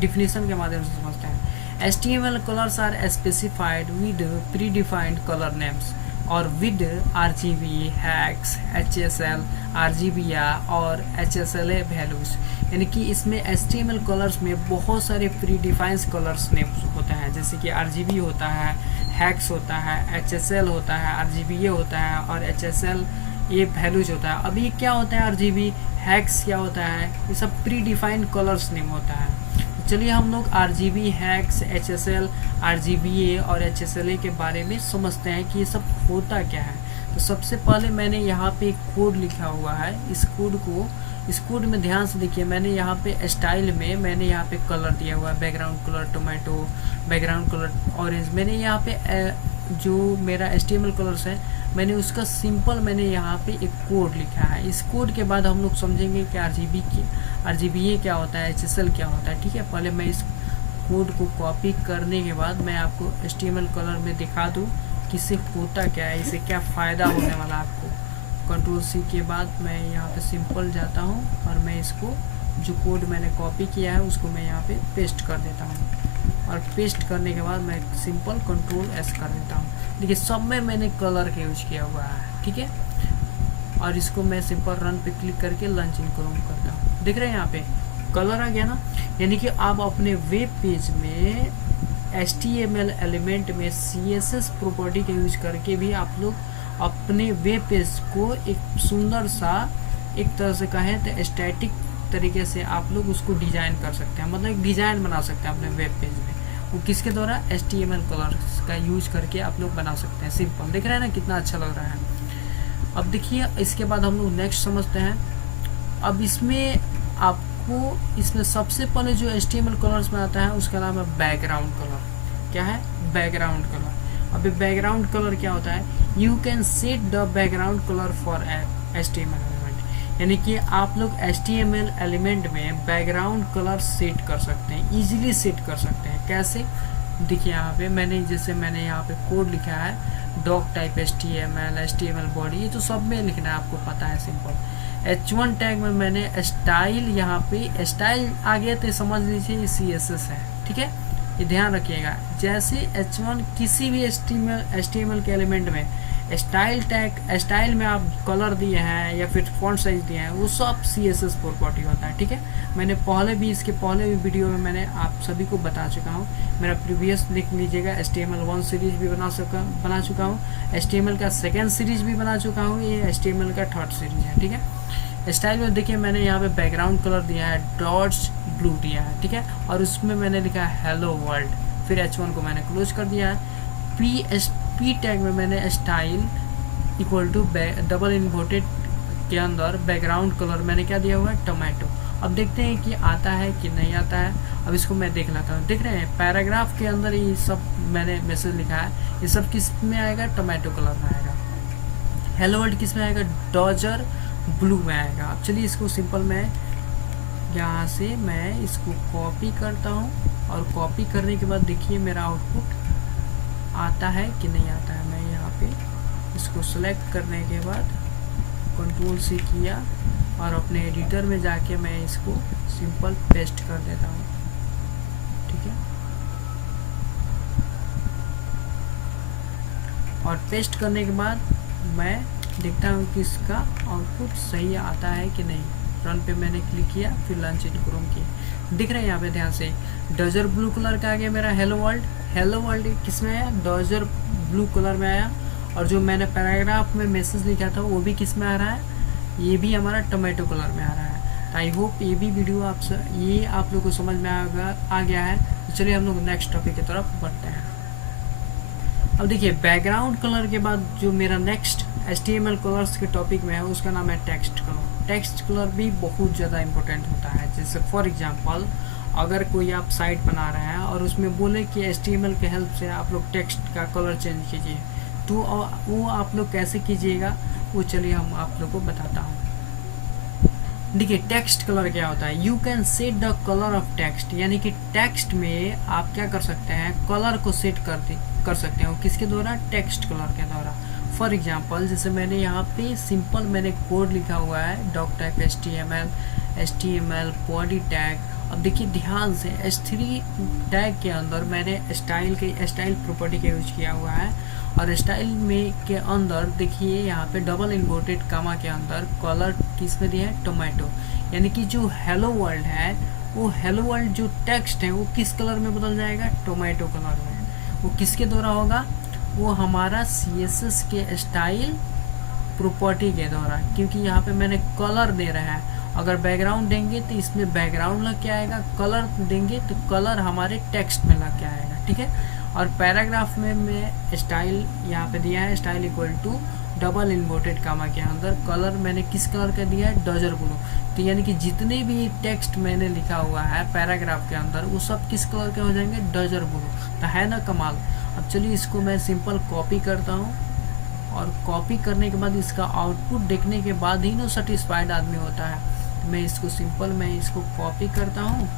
डिफिनीशन के माध्यम से समझते हैं। HTML colours are specified with predefined colour names और with RGB, hex, HSL, RGBA और HSLA वैल्यूज। यानी कि इसमें HTML कलर्स में बहुत सारे प्री डिफाइंड कलर्स नेम्स होते हैं, जैसे कि RGB होता है, हैक्स होता है, HSL होता है, RGBA होता है और HSL ये वैल्यूज होता है। अब ये क्या होता है, RGB, हैक्स क्या होता है, ये सब प्री डिफाइंड कलर्स नेम होता है। तो चलिए हम लोग RGB, हैक्स, HSL, RGBA और HSLA के बारे में समझते हैं कि ये सब होता क्या है। तो सबसे पहले मैंने यहाँ पे एक कोड लिखा हुआ है, इस कोड में ध्यान से देखिए। मैंने यहाँ पे स्टाइल में मैंने यहाँ पे कलर दिया हुआ है, background colour tomato, background colour orange. मैंने यहाँ पे जो मेरा HTML कलर्स है, मैंने उसका सिंपल मैंने यहाँ पे एक कोड लिखा है। इस कोड के बाद हम लोग समझेंगे कि RGBA क्या होता है, HSL क्या होता है। ठीक है, पहले मैं इस कोड को कॉपी करने के बाद मैं आपको HTML कलर में दिखा दूँ कि इससे होता क्या है, इससे क्या फ़ायदा होने वाला आपको। कंट्रोल C के बाद मैं यहाँ पे सिंपल जाता हूँ और मैं इसको जो कोड मैंने कॉपी किया है उसको मैं यहाँ पे पेस्ट कर देता हूँ और पेस्ट करने के बाद मैं सिंपल कंट्रोल S कर देता हूँ। देखिए सब में मैंने कलर का यूज किया हुआ है। ठीक है, और इसको मैं सिंपल रन पे क्लिक करके लॉन्च इन क्रोम करता हूँ। देख रहे हैं यहाँ पे कलर आ गया ना। यानी कि आप अपने वेब पेज में HTML एलिमेंट में CSS प्रॉपर्टी का यूज करके भी आप लोग अपने वेब पेज को एक सुंदर सा, एक तरह से कहें तो स्टैटिक तरीके से आप लोग उसको डिज़ाइन कर सकते हैं, मतलब एक डिज़ाइन बना सकते हैं अपने वेब पेज में। वो किसके द्वारा, HTML कलर्स का यूज करके आप लोग बना सकते हैं। सिंपल देख रहे हैं ना कितना अच्छा लग रहा है। अब देखिए इसके बाद हम लोग नेक्स्ट समझते हैं। अब इसमें आपको, इसमें सबसे पहले जो HTML कलर्स में आता है उसका नाम है बैकग्राउंड कलर। क्या है, बैकग्राउंड कलर। अब बैकग्राउंड कलर क्या होता है, you can set the background colour for HTML element. यानी कि आप लोग HTML एलिमेंट में बैकग्राउंड कलर सेट कर सकते हैं, इजीली सेट कर सकते हैं। कैसे, देखिए यहाँ पे मैंने यहाँ पे कोड लिखा है, डॉक टाइप HTML बॉडी, ये तो सब में लिखना है, आपको पता है सिंपल। H1 टैग में मैंने स्टाइल, यहाँ पे स्टाइल आ गया तो समझ लीजिए CSS है। ठीक है, ये ध्यान रखिएगा। जैसे H1 किसी भी HTML के एलिमेंट में स्टाइल टैग, स्टाइल में आप कलर दिए हैं या फिर फॉन्ट साइज दिए हैं, वो सब CSS प्रॉपर्टी होता है। ठीक है, मैंने इसके पहले भी वीडियो में मैंने आप सभी को बता चुका हूँ। मेरा प्रीवियस देख लीजिएगा, HTML 1 सीरीज भी बना चुका हूँ, HTML का 2nd सीरीज भी बना चुका हूँ, ये HTML का 3rd सीरीज है। ठीक है, स्टाइल में देखिए मैंने यहाँ पे बैकग्राउंड कलर दिया है, डॉट्स ब्लू दिया है। ठीक है, और उसमें मैंने लिखा है हेलो वर्ल्ड, फिर H1 को मैंने क्लोज कर दिया है। P टैग में मैंने style equal to double inverted के अंदर बैकग्राउंड कलर मैंने क्या दिया हुआ है, टोमेटो। अब देखते हैं कि आता है कि नहीं आता है। अब इसको मैं देख लेता हूँ। देख रहे हैं पैराग्राफ के अंदर ये सब मैंने मैसेज लिखा है, ये सब किस में आएगा, टोमेटो कलर में आएगा। हेलो वर्ल्ड किस में आएगा, डॉजर ब्लू में आएगा। अब चलिए इसको सिंपल मैं यहाँ से मैं इसको कॉपी करता हूँ और कॉपी करने के बाद देखिए मेरा आउटपुट आता है कि नहीं आता है। मैं यहाँ पे इसको सेलेक्ट करने के बाद कंट्रोल C किया और अपने एडिटर में जाके मैं इसको सिंपल पेस्ट कर देता हूँ, ठीक है। और पेस्ट करने के बाद मैं देखता हूँ कि इसका आउटपुट सही आता है कि नहीं। रन पे मैंने क्लिक किया, फिर लॉन्च इन क्रोम किया। दिख रहा है यहाँ पे ध्यान से, डॉजर ब्लू कलर का आ गया मेरा हेलो वर्ल्ड। हेलो वर्ल्ड किस में आया, डॉजर ब्लू कलर में आया। और जो मैंने पैराग्राफ में मैसेज लिखा था वो भी किस में आ रहा है, ये भी हमारा टोमेटो कलर में आ रहा है। तो आई होप ये भी वीडियो आप लोग को समझ में आ गया है। तो चलिए हम लोग नेक्स्ट टॉपिक की तरफ बढ़ते हैं। अब देखिए बैकग्राउंड कलर के बाद जो मेरा नेक्स्ट HTML कलर्स के टॉपिक में है उसका नाम है टेक्स्ट कलर। टेक्स्ट कलर भी बहुत ज़्यादा इंपॉर्टेंट होता है। जैसे फॉर एग्जांपल अगर कोई आप साइट बना रहे हैं और उसमें बोले कि HTML के हेल्प से आप लोग टेक्स्ट का कलर चेंज कीजिए, तो वो आप लोग कैसे कीजिएगा वो चलिए हम आप लोग को बताता हूँ। देखिए टेक्स्ट कलर क्या होता है, you can set the colour of text, यानी कि टेक्स्ट में आप क्या कर सकते हैं, कलर को सेट कर सकते हैं। किसके द्वारा, टेक्स्ट कलर के द्वारा। फॉर एग्जांपल जैसे मैंने यहाँ पे सिंपल मैंने कोड लिखा हुआ है doctype HTML body tag. अब देखिए ध्यान से H3 टैग के अंदर मैंने स्टाइल प्रॉपर्टी का यूज किया हुआ है। और स्टाइल में के अंदर देखिए यहाँ पे डबल इन्वर्टेड कामा के अंदर कलर किस में दिया है, टोमेटो। यानी कि जो हेलो वर्ल्ड है वो हेलो वर्ल्ड जो टेक्स्ट है वो किस कलर में बदल जाएगा, टोमेटो कलर में। वो किसके द्वारा होगा, वो हमारा CSS के स्टाइल प्रॉपर्टी के द्वारा, क्योंकि यहाँ पे मैंने कलर दे रहा है। अगर बैकग्राउंड देंगे तो इसमें बैकग्राउंड लग के आएगा, कलर देंगे तो कलर हमारे टेक्स्ट में लग के आएगा, ठीक है। और पैराग्राफ में मैं स्टाइल यहाँ पे दिया है, style equal to double inverted comma के अंदर कलर मैंने किस कलर का दिया है, डॉजर ब्लू। तो यानी कि जितने भी टेक्स्ट मैंने लिखा हुआ है पैराग्राफ के अंदर वो सब किस कलर के हो जाएंगे, डॉजर ब्लू। तो है ना कमाल। अब चलिए इसको मैं सिंपल कॉपी करता हूँ और कॉपी करने के बाद इसका आउटपुट देखने के बाद ही ना सेटिस्फाइड आदमी होता है। तो मैं इसको सिंपल मैं इसको कॉपी करता हूँ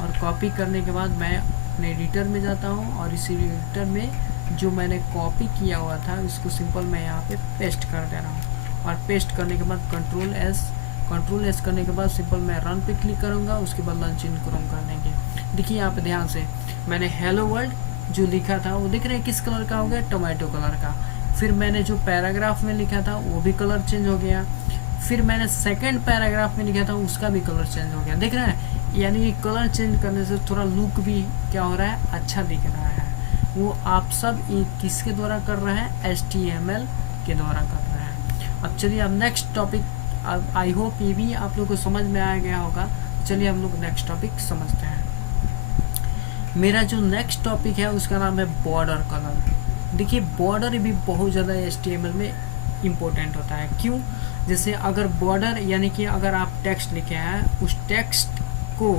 और कॉपी करने के बाद मैं अपने एडिटर में जाता हूँ और इसी एडिटर में जो मैंने कॉपी किया हुआ था उसको सिंपल मैं यहाँ पे पेस्ट कर दे रहा हूँ। और पेस्ट करने के बाद कंट्रोल एस करने के बाद सिंपल मैं रन पे क्लिक करूँगा, उसके बाद लॉन्च इन क्रोम कर देंगे। देखिए यहाँ पे ध्यान से मैंने हेलो वर्ल्ड जो लिखा था वो देख रहे हैं किस कलर का हो गया, टोमेटो कलर का। फिर मैंने जो पैराग्राफ में लिखा था वो भी कलर चेंज हो गया। फिर मैंने सेकंड पैराग्राफ में लिखा था उसका भी कलर चेंज हो गया, देख रहे हैं। यानी कलर चेंज करने से थोड़ा लुक भी क्या हो रहा है, अच्छा दिख रहा है। वो आप सब किसके द्वारा कर रहे हैं, HTML के द्वारा कर रहे हैं। अब चलिए अब नेक्स्ट टॉपिक, अब आई होप ये भी आप लोग को समझ में आ गया होगा। चलिए हम लोग नेक्स्ट टॉपिक समझते हैं। मेरा जो नेक्स्ट टॉपिक है उसका नाम है बॉर्डर कलर। देखिए बॉर्डर भी बहुत ज़्यादा HTML में इम्पोर्टेंट होता है। क्यों, जैसे अगर बॉर्डर यानी कि अगर आप टेक्स्ट लिखे हैं उस टेक्स्ट को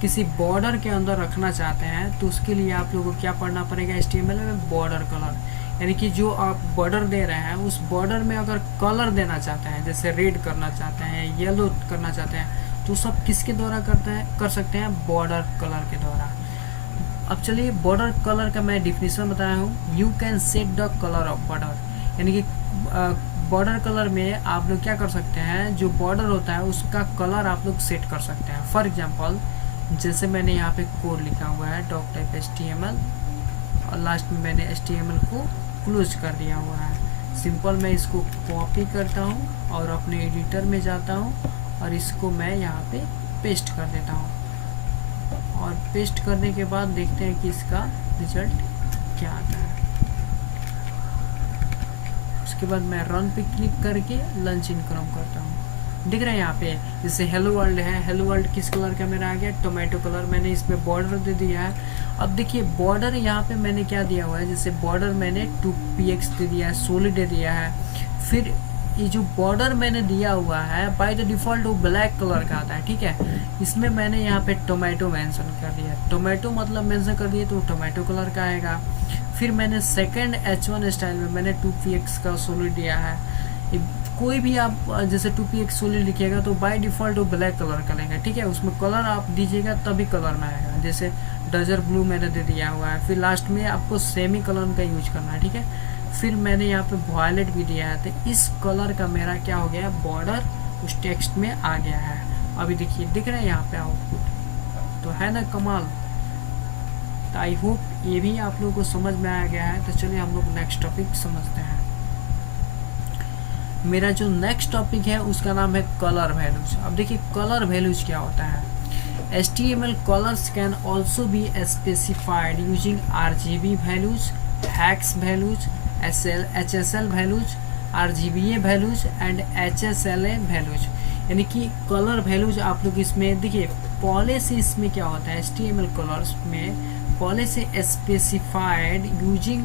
किसी बॉर्डर के अंदर रखना चाहते हैं तो उसके लिए आप लोगों को क्या पढ़ना पड़ेगा, HTML में बॉर्डर कलर। यानी कि जो आप बॉर्डर दे रहे हैं उस बॉर्डर में अगर कलर देना चाहते हैं, जैसे रेड करना चाहते हैं, येलो करना चाहते हैं, तो सब किसके द्वारा कर सकते हैं, बॉर्डर कलर के द्वारा। अब चलिए बॉर्डर कलर का मैं डिफिनीशन बताया हूँ, you can set the colour of border. यानी कि बॉर्डर कलर में आप लोग क्या कर सकते हैं, जो बॉर्डर होता है उसका कलर आप लोग सेट कर सकते हैं। फॉर एग्जांपल जैसे मैंने यहाँ पे कोड लिखा हुआ है डॉक टाइप HTML और लास्ट में मैंने HTML को क्लोज कर दिया हुआ है। सिंपल मैं इसको कॉपी करता हूँ और अपने एडिटर में जाता हूँ और इसको मैं यहाँ पे पेस्ट कर देता हूँ। और पेस्ट करने के बाद देखते हैं कि इसका रिजल्ट क्या आता है। उसके बाद मैं रन पे क्लिक करके लॉन्च इन क्रोम करता हूँ। दिख रहा है यहाँ पे जैसे हेलो वर्ल्ड है, हेलो वर्ल्ड किस कलर का मेरा आ गया, टोमेटो कलर। मैंने इसमें बॉर्डर दे दिया है। अब देखिए बॉर्डर यहाँ पे मैंने क्या दिया हुआ है, जैसे बॉर्डर मैंने 2px दे दिया है, सॉलिड दे दिया है। फिर ये जो बॉर्डर मैंने दिया हुआ है बाय द डिफ़ॉल्ट वो ब्लैक कलर का आता है, ठीक है। इसमें मैंने यहाँ पे टोमेटो मेंशन कर दिया, टोमेटो मतलब मेंशन कर दिया तो टोमेटो कलर का आएगा। फिर मैंने सेकंड H1 स्टाइल में मैंने 2px का सॉलिड दिया है। कोई भी आप जैसे 2px सॉलिड लिखिएगा तो बाय डिफ़ॉल्ट वो ब्लैक कलर का लेंगे, ठीक है। उसमें कलर आप दीजिएगा तभी कलर में आएगा। जैसे डजर ब्लू मैंने दे दिया हुआ है, फिर लास्ट में आपको सेमी कलर का यूज करना है, ठीक है। फिर मैंने यहाँ पे वॉयलेट भी दिया है, तो इस कलर का मेरा क्या हो गया, बॉर्डर उस टेक्स्ट में आ गया है। अभी देखिए दिख रहा है यहाँ पे आउटपुट, तो है ना कमाल। तो आई होप ये भी आप लोगों को समझ में आ गया है। तो चलिए हम लोग नेक्स्ट टॉपिक समझते हैं। मेरा जो नेक्स्ट टॉपिक है उसका नाम है कलर वैल्यूज। अब देखिए कलर वैल्यूज क्या होता है। HTML colors can also be specified using RGB values, hex values, HSL values, RGBA values and HSLA values। यानी कि कलर वैल्यूज आप लोग इसमें देखिए, पहले से इसमें क्या होता है, HTML कलर्स में पहले से स्पेसिफाइड यूजिंग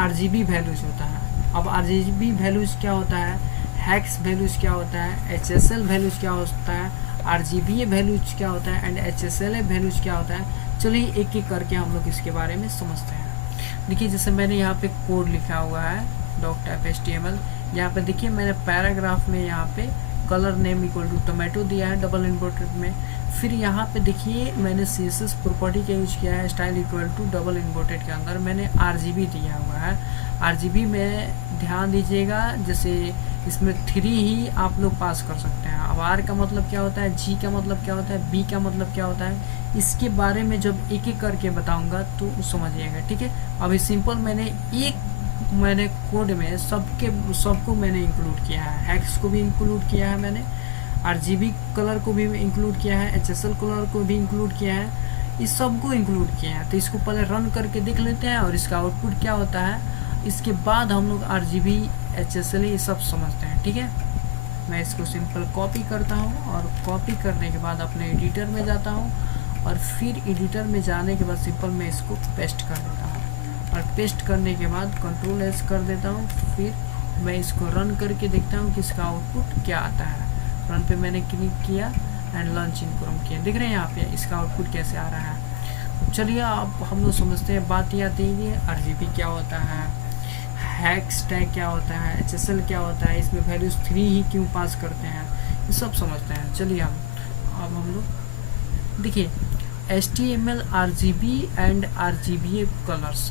RGB वैल्यूज होता है। अब RGB वैल्यूज क्या होता है, हेक्स वैल्यूज क्या होता है, HSL वैल्यूज क्या होता है, RGBA वैल्यूज क्या होता है एंड HSLA वैल्यूज क्या होता है। चलिए एक एक करके हम लोग इसके बारे में समझते हैं। देखिए जैसे मैंने यहाँ पे कोड लिखा हुआ है doc.html। यहाँ पे देखिए मैंने पैराग्राफ में यहाँ पे colour name equal to tomato दिया है डबल इन्वर्टेड में। फिर यहाँ पे देखिए मैंने CSS प्रॉपर्टी का यूज किया है, style equal to double inverted के अंदर मैंने RGB दिया हुआ है। RGB में ध्यान दीजिएगा, जैसे इसमें 3 ही आप लोग पास कर सकते हैं। अब R का मतलब क्या होता है, G का मतलब क्या होता है, B का मतलब क्या होता है, इसके बारे में जब एक एक करके बताऊंगा तो समझिएगा, ठीक है। अभी सिंपल मैंने कोड में सबको मैंने इंक्लूड किया है। हेक्स को भी इंक्लूड किया है मैंने, RGB कलर को भी इंक्लूड किया है, HSL कलर को भी इंक्लूड किया है, इस सबको इंक्लूड किया है। तो इसको पहले रन करके देख लेते हैं और इसका आउटपुट क्या होता है, इसके बाद हम लोग RGB HSL ये सब समझते हैं, ठीक है। मैं इसको सिंपल कॉपी करता हूँ और कॉपी करने के बाद अपने एडिटर में जाता हूँ और फिर एडिटर में जाने के बाद सिंपल मैं इसको पेस्ट कर देता हूँ और पेस्ट करने के बाद Ctrl+S कर देता हूँ। फिर मैं इसको रन करके देखता हूँ कि इसका आउटपुट क्या आता है। रन पे मैंने क्लिक किया एंड लॉन्च इन क्रोम किया, दिख रहे हैं यहाँ पे इसका आउटपुट कैसे आ रहा है। चलिए अब हम लोग समझते हैं। बात ये आती है कि RGB क्या होता है, हेक्स टैग क्या होता है, HSL क्या होता है, इसमें वैल्यूज 3 ही क्यों पास करते हैं, ये सब समझते हैं। चलिए अब हम लोग देखिए HTML RGB and RGBA colours.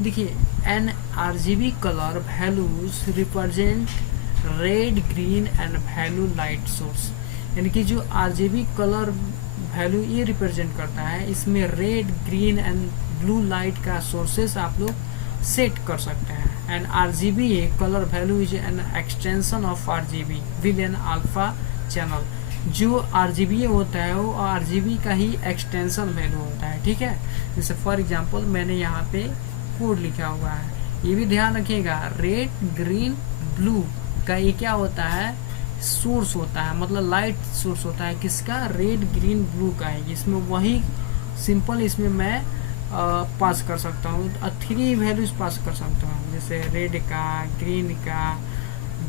देखिए an RGB colour values represent red green and value light source. यानी कि जो RGB कलर वैल्यू ये रिप्रेजेंट करता है, इसमें red green and blue light का सोर्सेस आप लोग सेट कर सकते हैं। And RGBA colour value is an extension of RGB with an alpha channel. जो RGBA होता है वो RGB का ही एक्सटेंशन वैल्यू होता है, ठीक है। जैसे फॉर एग्जांपल मैंने यहाँ पे कोड लिखा हुआ है, ये भी ध्यान रखिएगा, रेड ग्रीन ब्लू का ये क्या होता है, सोर्स होता है, मतलब लाइट सोर्स होता है किसका, रेड ग्रीन ब्लू का है। इसमें वही सिंपल इसमें मैं पास कर सकता हूँ, 3 वैल्यूज पास कर सकता हूँ। जैसे रेड का, ग्रीन का,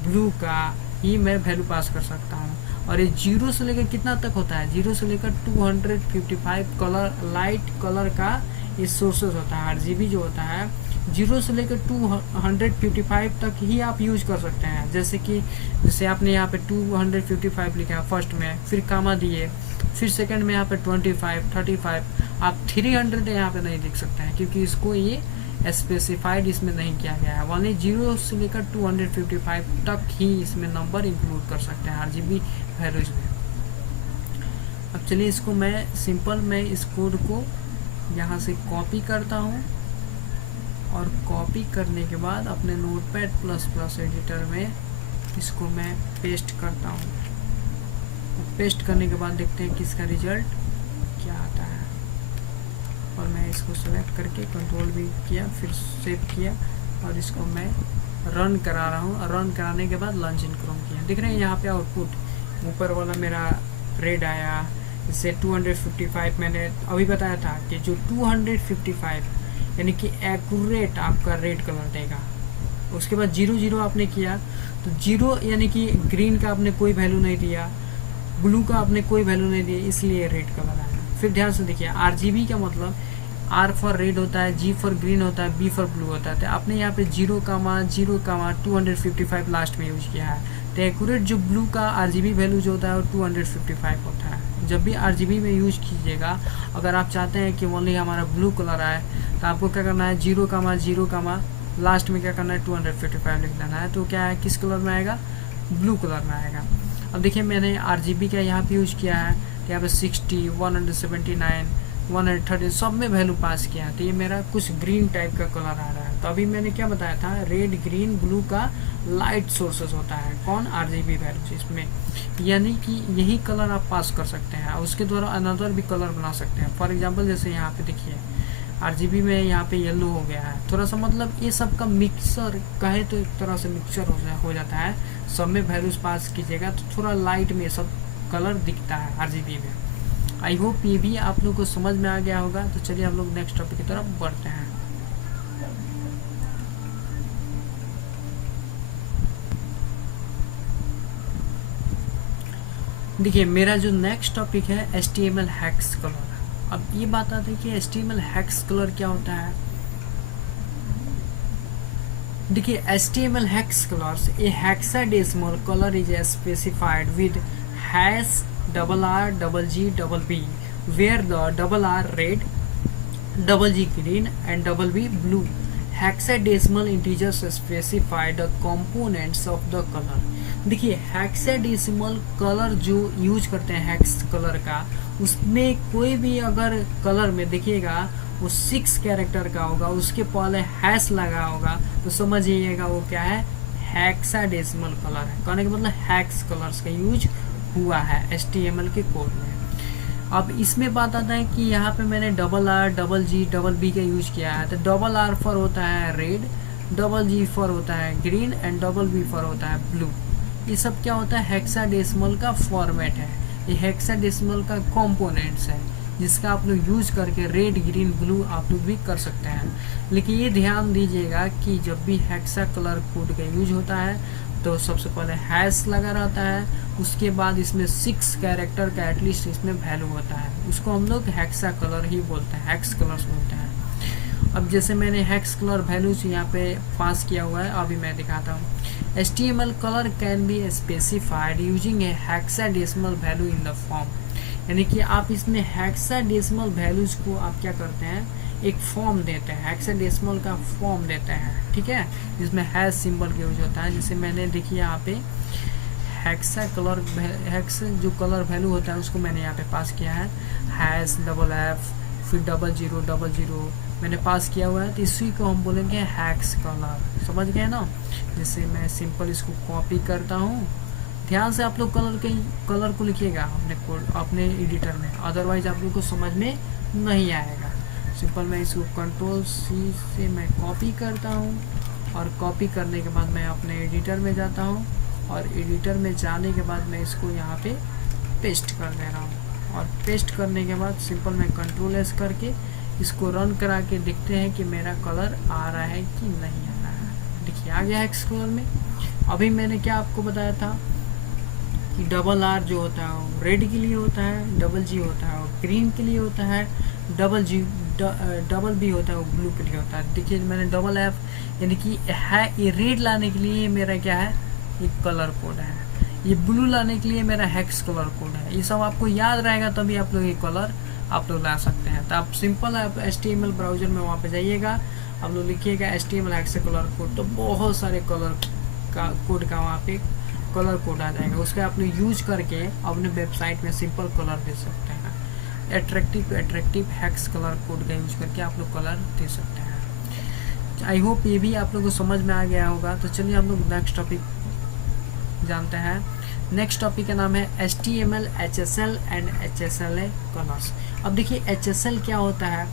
ब्लू का, ही मैं वैल्यू पास कर सकता हूँ। और ये 0 से लेकर कितना तक होता है, 0 से लेकर 255 कलर लाइट कलर का ये सोर्सेज होता है। RGB जो होता है 0 से लेकर 255 तक ही आप यूज कर सकते हैं। जैसे आपने यहाँ पे 255 लिखा फर्स्ट में, फिर कामा दिए, फिर सेकंड में यहाँ पे 25, 35, आप 300 यहाँ पे नहीं लिख सकते हैं क्योंकि इसको ये स्पेसिफाइड इसमें नहीं किया गया है। वाले 0 से लेकर 255 तक ही इसमें नंबर इंक्लूड कर सकते हैं RGB वैल्यूज में। अब चलिए इसको मैं इस कोड को यहाँ से कॉपी करता हूँ और कॉपी करने के बाद अपने नोटपैड++ एडिटर में इसको मैं पेस्ट करता हूँ। पेस्ट करने के बाद देखते हैं कि इसका रिजल्ट क्या आता है। और मैं इसको सेलेक्ट करके कंट्रोल भी किया, फिर सेव किया और इसको मैं रन करा रहा हूँ। रन कराने के बाद लॉन्च इन क्रोम किया, दिख रहे हैं यहाँ पे आउटपुट ऊपर वाला मेरा रेड आया। इससे 255 मैंने अभी बताया था कि जो 255 यानी कि एक्यूरेट आपका रेड कलर देगा। उसके बाद 00 आपने किया तो 0 यानी कि ग्रीन का आपने कोई वैल्यू नहीं दिया, ब्लू का आपने कोई वैल्यू नहीं दिया, इसलिए रेड कलर आया। फिर ध्यान से देखिए RGB का मतलब आर फॉर रेड होता है, जी फॉर ग्रीन होता है, बी फॉर ब्लू होता है। तो आपने यहाँ पे 0,0,255 लास्ट में यूज किया है। तो एक्यूरेट जो ब्लू का RGB वैल्यू जो होता है वो 255 होता है। जब भी RGB में यूज कीजिएगा, अगर आप चाहते हैं कि ओनली हमारा ब्लू कलर आए, तो आपको क्या करना है, 0,0, लास्ट में क्या करना है 255 लिख देना है। तो क्या है, किस कलर में आएगा, ब्लू कलर में आएगा। अब देखिए मैंने RGB का यहाँ पे यूज किया है, तो यहाँ पे 60, 179, 130 सब में वैल्यू पास किया है। तो ये मेरा कुछ ग्रीन टाइप का कलर आ रहा है। तो अभी मैंने क्या बताया था, रेड ग्रीन ब्लू का लाइट सोर्सेस होता है, कौन, RGB वैल्यूज इसमें, यानी कि यही कलर आप पास कर सकते हैं और उसके द्वारा अनदर भी कलर बना सकते हैं। फॉर एग्जांपल जैसे यहाँ पे देखिए RGB में यहाँ पे येलो हो गया है, थोड़ा सा मतलब ये सब का मिक्सर कहे तो एक तरह से मिक्सचर हो जाता है। सब में वैल्यूज पास कीजिएगा तो थोड़ा लाइट में सब कलर दिखता है RGB में। आई होप ये भी आप लोग को समझ में आ गया होगा। तो चलिए हम लोग नेक्स्ट टॉपिक की तरफ बढ़ते हैं। देखिए मेरा जो नेक्स्ट टॉपिक है HTML हेक्स कलर। अब ये बात आती है कि HTML हेक्स कलर क्या होता है। देखिए HTML hex colours, A hexadecimal colour is specified with #RGGB where the R red, G green and B blue. Hexadecimal integers specify the components of the color. देखिए हेक्साडेसिमल कलर जो use करते हैं hex colour का, उसमें कोई भी अगर colour में देखिएगा वो 6 कैरेक्टर का होगा, उसके पहले हैश लगा होगा, तो समझिएगा वो क्या है, हेक्साडेसिमल कलर है। कहने का मतलब हेक्स कलर्स का यूज हुआ है HTML के कोड में। अब इसमें बात आता है कि यहाँ पे मैंने RGGB का यूज किया है। तो R फॉर होता है रेड, G फॉर होता है ग्रीन एंड B फॉर होता है ब्लू। ये सब क्या होता है, हेक्साडेसिमल का फॉर्मेट है, ये हेक्साडेसिमल का कंपोनेंट्स है जिसका आप लोग यूज करके रेड ग्रीन ब्लू आप लोग भी कर सकते हैं। लेकिन ये ध्यान दीजिएगा कि जब भी हेक्सा कलर कोड का यूज होता है तो सबसे पहले हैश लगा रहता है, उसके बाद इसमें 6 कैरेक्टर का एटलीस्ट इसमें वैल्यू होता है, उसको हम लोग हेक्सा कलर ही बोलते हैं, हेक्स कलर्स बोलते हैं। अब जैसे मैंने हेक्स कलर वैल्यूज यहाँ पे पास किया हुआ है, अभी मैं दिखाता हूँ। HTML colour can be specified using A hexadecimal value in the form, यानी कि आप इसमें हेक्साडेसिमल वैल्यूज को आप क्या करते हैं, एक फॉर्म देते हैं, हेक्साडेसिमल का फॉर्म देते हैं, ठीक है, जिसमें हैश सिंबल का यूज होता है। जैसे मैंने देखिए यहाँ पे हेक्सा कलर, हेक्स जो कलर वैल्यू होता है उसको मैंने यहाँ पे पास किया है, हैश FF फिर 0000 मैंने पास किया हुआ है। तो इसी को हम बोलेंगे हैक्स कलर, समझ गए ना। जैसे मैं सिंपल इसको कॉपी करता हूँ, ध्यान से आप लोग कलर को लिखिएगा अपने एडिटर में, अदरवाइज आप लोग को समझ में नहीं आएगा। सिंपल मैं इसको Ctrl+C से मैं कॉपी करता हूँ और कॉपी करने के बाद मैं अपने एडिटर में जाता हूँ और एडिटर में जाने के बाद मैं इसको यहाँ पे पेस्ट कर दे रहा हूँ और पेस्ट करने के बाद सिंपल मैं Ctrl+S करके इसको रन करा के देखते हैं कि मेरा कलर आ रहा है कि नहीं आ रहा है। देखिए आ गया हेक्स कलर में। अभी मैंने क्या आपको बताया था कि R जो होता है वो रेड के लिए होता है, G होता है वो ग्रीन के लिए होता है, B होता है वो ब्लू के लिए होता है। देखिए मैंने FF यानी कि है ये रेड लाने के लिए मेरा क्या है, एक कलर कोड है, ये ब्लू लाने के लिए मेरा हेक्स कलर कोड है। ये सब आपको याद रहेगा तभी आप लोग ये कलर आप लोग ला सकते हैं। तो आप सिंपल आप HTML ब्राउजर में वहाँ पे जाइएगा, आप लोग लिखिएगा HTML हेक्स कलर कोड, तो बहुत सारे कलर का कोड का वहाँ पे कलर कोड आ जाएगा, उसका आप लोग यूज करके अपने वेबसाइट में सिंपल कलर दे सकते हैं। एट्रैक्टिव हेक्स कलर कोड का यूज करके आप लोग कलर दे सकते हैं। आई होप ये भी आप लोग को समझ में आ गया होगा। तो चलिए हम लोग नेक्स्ट टॉपिक जानते हैं। नेक्स्ट टॉपिक का नाम है HTML HSL and HSLA colours. अब देखिए HSL क्या होता है,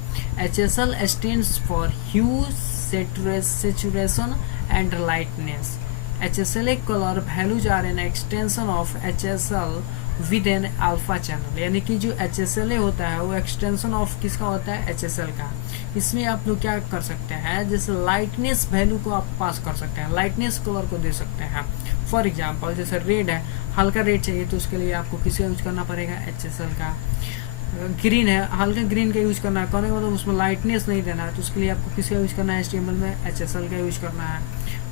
HSL stands for hue, saturation and lightness. HSLA color values are an extension of HSL with an alpha channel, यानी कि जो HSLA होता है वो एक्सटेंशन ऑफ किसका होता है, HSL का। इसमें आप लोग क्या कर सकते हैं, जैसे लाइटनेस वैल्यू को आप पास कर सकते हैं, लाइटनेस कलर को दे सकते हैं। फॉर एग्जांपल जैसे रेड है, हल्का रेड चाहिए तो उसके लिए आपको किसका यूज करना पड़ेगा, HSL का। ग्रीन है, हल्का ग्रीन का यूज़ करना है, कहने का मतलब उसमें लाइटनेस नहीं देना है, तो उसके लिए आपको किसका यूज़ करना है, HTML में HSL का यूज़ करना है।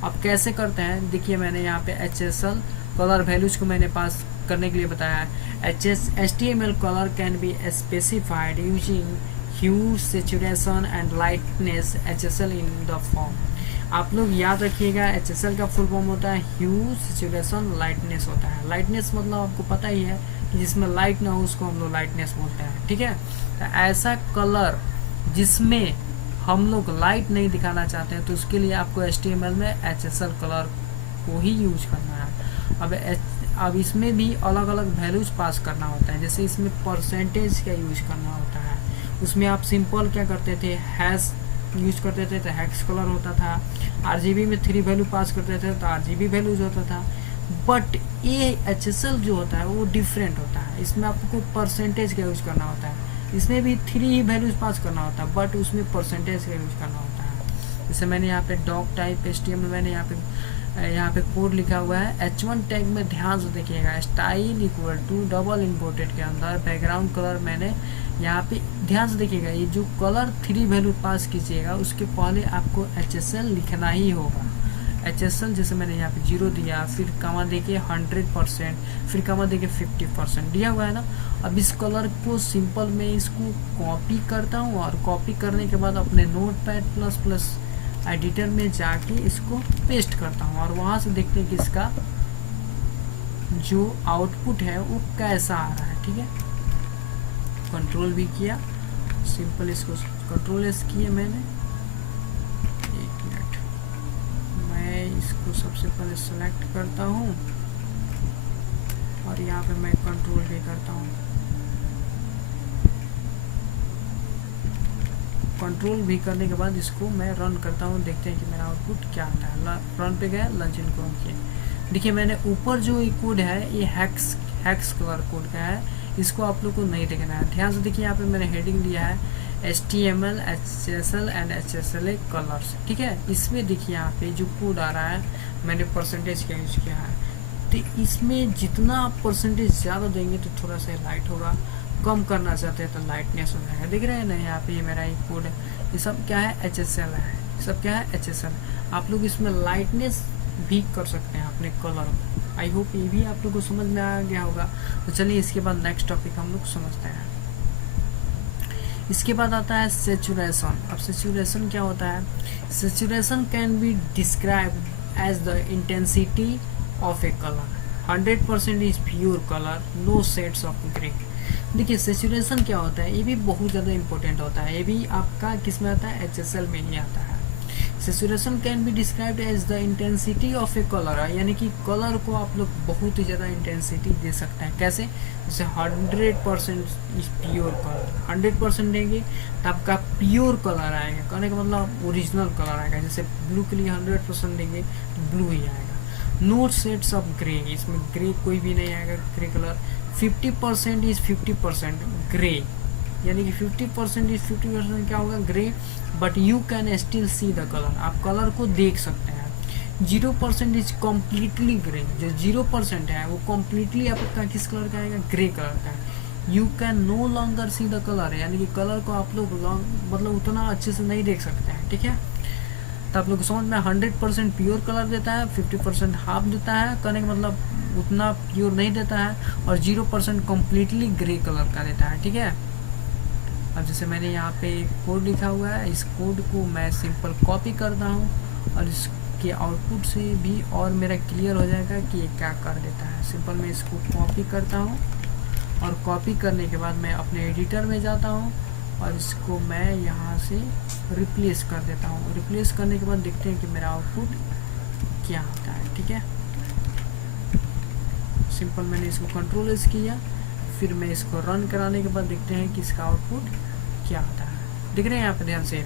अब कैसे करते हैं, देखिए मैंने यहाँ पे HSL कलर वैल्यूज को मैंने पास करने के लिए बताया है। HTML colour can be specified using hue, saturation and lightness HSL in the form. आप लोग याद रखिएगा, HSL का फुल फॉर्म होता है ह्यू, सैचुरेशन, लाइटनेस होता है। लाइटनेस मतलब आपको पता ही है कि जिसमें लाइट ना हो उसको हम लोग लाइटनेस बोलते हैं, ठीक है। तो ऐसा कलर जिसमें हम लोग लाइट नहीं दिखाना चाहते हैं, तो उसके लिए आपको HTML में HSL कलर को ही यूज करना है। अब इसमें भी अलग अलग वैल्यूज पास करना होता है, जैसे इसमें परसेंटेज का यूज करना होता है। उसमें आप सिंपल क्या करते थे, हैश यूज करते थे तो हैक्स कलर होता था। RGB में 3 वैल्यू पास करते थे तो RGB वैल्यूज होता था। बट ये HSL जो होता है वो डिफरेंट होता है, इसमें आपको परसेंटेज का यूज करना होता है। इसमें भी 3 ही वैल्यूज पास करना होता है, बट उसमें परसेंटेज का यूज करना होता है। जैसे मैंने यहाँ पे डॉक टाइप HTML मैंने यहाँ पे कोड लिखा हुआ है। H1 टैग में ध्यान से देखिएगा, style equal to double imported के अंदर बैकग्राउंड कलर मैंने यहाँ पे ध्यान से देखिएगा, ये जो कलर 3 वैल्यू पास कीजिएगा उसके पहले आपको HSL लिखना ही होगा। HSL जैसे मैंने यहाँ पे 0 दिया, फिर कमा देके 100%, फिर कमा देके 50% दिया हुआ है ना। अब इस कलर को सिंपल मैं इसको कॉपी करता हूँ, और कॉपी करने के बाद अपने Notepad++ एडिटर में जाके इसको पेस्ट करता हूँ, और वहाँ से देखते हैं कि इसका जो आउटपुट है वो कैसा आ रहा है, ठीक है। कंट्रोल भी किया, सिंपल इसको कंट्रोल एस किया मैंने। एक मिनट, मैं इसको सबसे पहले सेलेक्ट करता हूँ और यहाँ पे मैं कंट्रोल भी करता हूँ। कंट्रोल भी करने के बाद इसको मैं रन करता हूँ, देखते हैं कि मेरा आउटपुट क्या आता है। रन पे गया, लॉन्च इन क्रोम किया। देखिए मैंने ऊपर जो ये कोड है ये हैक्स कलर कोड का है, इसको आप लोग को नहीं देखना है। ध्यान से देखिए, यहाँ पे मैंने हेडिंग दिया है HTML, HSL and HSLA colours, ठीक है। इसमें देखिए यहाँ पे जो कोड आ रहा है मैंने परसेंटेज का यूज किया है, तो इसमें जितना आप परसेंटेज ज़्यादा देंगे तो थोड़ा सा लाइट होगा, कम करना चाहते हैं तो लाइटनेस हो जाएगा। देख रहे हैं ना यहाँ पे ये मेरा एक कोड है, ये सब क्या है, HSL है, सब क्या है, HSL। आप लोग इसमें लाइटनेस भी कर सकते हैं अपने कलर को। आई होप ये भी आप लोग को समझ में आ गया होगा। तो चलिए इसके बाद नेक्स्ट टॉपिक हम लोग समझते हैं। इसके बाद आता है सेचुरेशन। अब सेचुरेशन क्या होता है, saturation can be describe as the intensity of a colour. 100% is pure colour, no shades of grey. देखिए सेचुरेशन क्या होता है, ये भी बहुत ज़्यादा इंपॉर्टेंट होता है, ये भी आपका किस में आता है, HSL में ही आता है। Saturation can be described as the intensity of a colour, यानी कि कलर को आप लोग बहुत ही ज़्यादा इंटेंसिटी दे सकते हैं। कैसे, जैसे 100% इज प्योर कलर, 100% देंगे तो आपका प्योर कलर आएगा, कहने का मतलब ओरिजिनल कलर आएगा। जैसे ब्लू के लिए 100% देंगे तो ब्लू ही आएगा। नो शेड्स ऑफ ग्रे, इसमें ग्रे कोई भी नहीं आएगा, ग्रे कलर। 50% इज 50% ग्रे, यानी कि 50% इज 50% क्या होगा, grey, but you can still see the colour, आप कलर को देख सकते हैं। 0% इज कम्प्लीटली ग्रे, जो 0% है वो कम्प्लीटली आपका किस कलर का आएगा, ग्रे कलर का है। You can no longer see the colour, यानी कि कलर को आप लोग मतलब उतना अच्छे से नहीं देख सकते हैं, ठीक है। तो आप लोग समझ में, 100% प्योर कलर देता है, 50% हाफ देता है, कहने का मतलब उतना प्योर नहीं देता है, और 0% कम्प्लीटली ग्रे कलर का देता है, ठीक है। अब जैसे मैंने यहाँ पे कोड लिखा हुआ है, इस कोड को मैं सिंपल कॉपी करता हूँ, और इसके आउटपुट से भी और मेरा क्लियर हो जाएगा कि ये क्या कर देता है। सिंपल मैं इसको कॉपी करता हूँ, और कॉपी करने के बाद मैं अपने एडिटर में जाता हूँ, और इसको मैं यहाँ से रिप्लेस कर देता हूँ। रिप्लेस करने के बाद देखते हैं कि मेरा आउटपुट क्या आता है, ठीक है। सिंपल मैंने इसको कंट्रोल एस किया, फिर मैं इसको रन कराने के बाद देखते हैं कि इसका आउटपुट क्या आता है। देख रहे हैं यहाँ पे ध्यान से,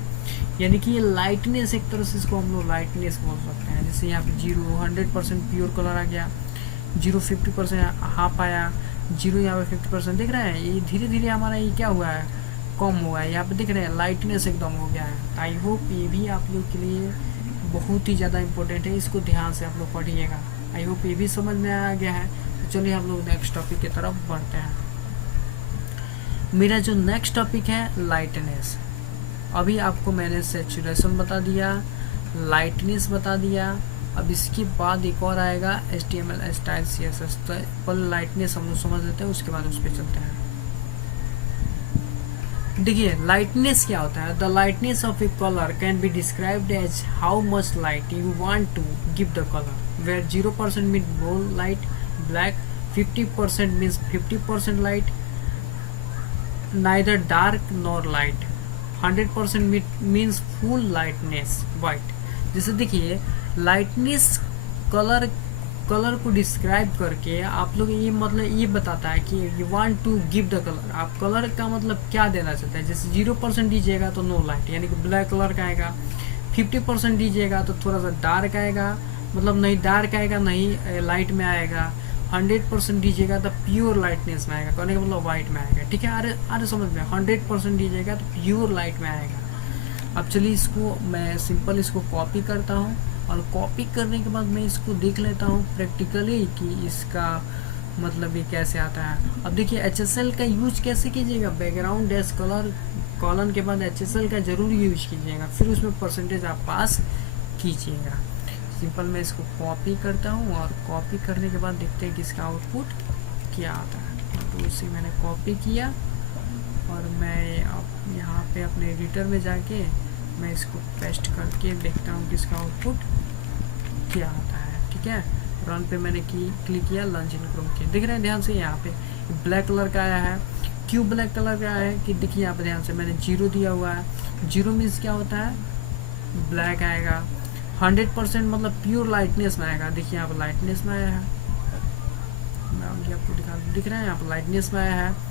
यानी कि ये लाइटनेस, एक तरह से इसको हम लोग लाइटनेस बोल सकते हैं। जैसे यहाँ पे 100% प्योर कलर आ गया, 50% हाफ आया, 0 यहाँ पे 50%। देख रहे हैं ये धीरे धीरे हमारा ये क्या हुआ है, कम हुआ है। यहाँ पे देख रहे हैं लाइटनेस एकदम हो गया है। आई होप ये भी आप लोग के लिए बहुत ही ज़्यादा इंपॉर्टेंट है, इसको ध्यान से आप लोग पढ़िएगा। आई होप ये भी समझ में आ गया है। तो चलिए हम लोग नेक्स्ट टॉपिक की तरफ बढ़ते हैं। मेरा जो नेक्स्ट टॉपिक है लाइटनेस। अभी आपको मैंने सैचुरेशन बता दिया, लाइटनेस बता दिया, अब इसके बाद एक और आएगा HTML स्टाइल CSS। तो पहले लाइटनेस हम लोग समझ लेते हैं, उसके बाद उस पर चलते हैं। देखिए लाइटनेस क्या होता है। The lightness of a colour can be described as how much light you want to give the colour, where 0% mean bold light black, 50% means 50% light, neither dark nor light, 100% means full lightness white. जैसे देखिए lightness colour को describe करके आप लोग ये मतलब ये बताता है कि you want to give the colour, आप कलर का मतलब क्या देना चाहते हैं। जैसे 0% दीजिएगा तो नो लाइट, यानी कि ब्लैक कलर का आएगा। 50% दीजिएगा तो थोड़ा सा डार्क आएगा, मतलब नहीं डार्क आएगा नहीं लाइट में आएगा। 100% दीजिएगा तो प्योर लाइटनेस में आएगा, कहने का मतलब वाइट में आएगा। ठीक है, अरे समझ में, 100% दीजिएगा तो प्योर लाइट में आएगा। अब चलिए इसको मैं सिंपल इसको कॉपी करता हूँ, और कॉपी करने के बाद मैं इसको देख लेता हूँ प्रैक्टिकली कि इसका मतलब ये कैसे आता है। अब देखिए HSL का यूज कैसे कीजिएगा, बैकग्राउंड डैश कलर कॉलन के बाद HSL का जरूर यूज कीजिएगा, फिर उसमें परसेंटेज आप पास कीजिएगा। सिंपल मैं इसको कॉपी करता हूँ, और कॉपी करने के बाद देखते हैं कि इसका आउटपुट क्या आता है। तो उसे मैंने कॉपी किया, और मैं अब यहाँ पे अपने एडिटर में जाके मैं इसको पेस्ट करके देखता हूँ कि इसका आउटपुट क्या आता है। ठीक है, रन पे मैंने क्लिक किया, लॉन्च इन क्रोम किया। देख रहे हैं ध्यान से, यहाँ पे ब्लैक कलर का आया है। क्यों ब्लैक कलर का आया है कि देखिए यहाँ पे ध्यान से मैंने 0 दिया हुआ है। 0 मीन्स क्या होता है, ब्लैक आएगा। 100% मतलब प्योर लाइटनेस में आएगा। देखिए यहाँ पर लाइटनेस में आया है, मैं आपको दिखा दूँ, दिख रहा है यहाँ पर लाइटनेस में आया है।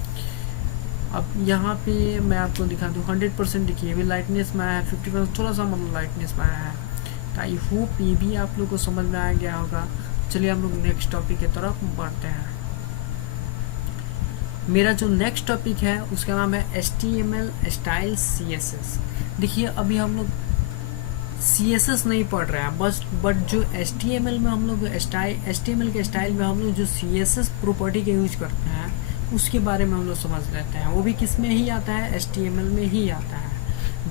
अब यहाँ पे मैं आपको दिखा दूँ 100% देखिए भी लाइटनेस में आया है, 50% थोड़ा सा मतलब लाइटनेस में आया है। तो आई होप ये भी आप लोग को समझ में आ गया होगा। चलिए हम लोग नेक्स्ट टॉपिक की तरफ बढ़ते हैं। मेरा जो नेक्स्ट टॉपिक है उसका नाम है HTML स्टाइल CSS। देखिए अभी हम लोग CSS नहीं पढ़ रहे हैं बस, बट जो HTML में हम लोग HTML के स्टाइल में हम लोग जो CSS प्रॉपर्टी का यूज करते हैं उसके बारे में हम लोग समझ लेते हैं। वो भी किस में ही आता है, HTML में ही आता है,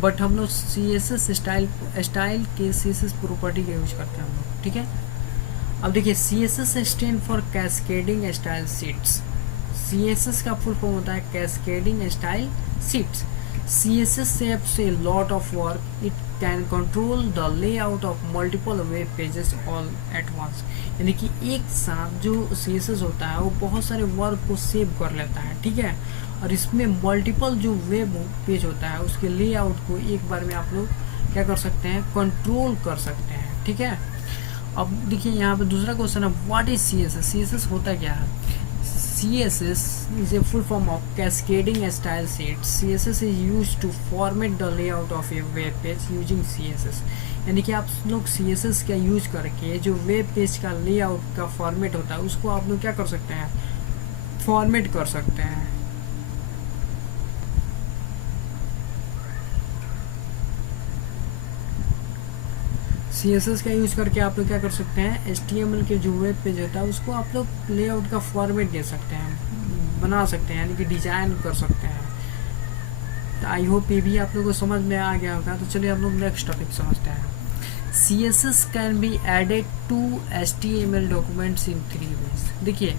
बट हम लोग CSS स्टाइल के CSS प्रॉपर्टी का यूज करते हैं हम लोग। ठीक है, अब देखिए CSS stand for cascading style sheets. CSS का फुल फॉर्म होता है cascading style sheets. CSS saves a lot of work. It can control the layout of multiple web pages all at once. यानी कि एक साथ जो CSS होता है वो बहुत सारे वर्क को सेव कर लेता है। ठीक है, और इसमें मल्टीपल जो वेब पेज होता है उसके लेआउट को एक बार में आप लोग क्या कर सकते हैं, कंट्रोल कर सकते हैं। ठीक है, अब देखिए यहाँ पे दूसरा क्वेश्चन है, व्हाट इज CSS? CSS होता क्या है? CSS is a full form of cascading style sheet. CSS is used to format the layout of a web page using CSS. यानी कि आप लोग CSS का यूज करके जो वेब पेज का लेआउट का फॉर्मेट होता है उसको आप लोग क्या कर सकते हैं, फॉर्मेट कर सकते हैं। CSS का यूज करके आप लोग क्या कर सकते हैं, HTML के जो वेब पेज होता है उसको आप लोग लेआउट का फॉर्मेट दे सकते हैं, बना सकते हैं, यानी कि डिजाइन कर सकते हैं। तो आई होप ये भी आप लोगों को समझ में आ गया होगा। तो चलिए हम लोग नेक्स्ट टॉपिक समझते हैं। CSS can be added to HTML documents in 3 ways। देखिए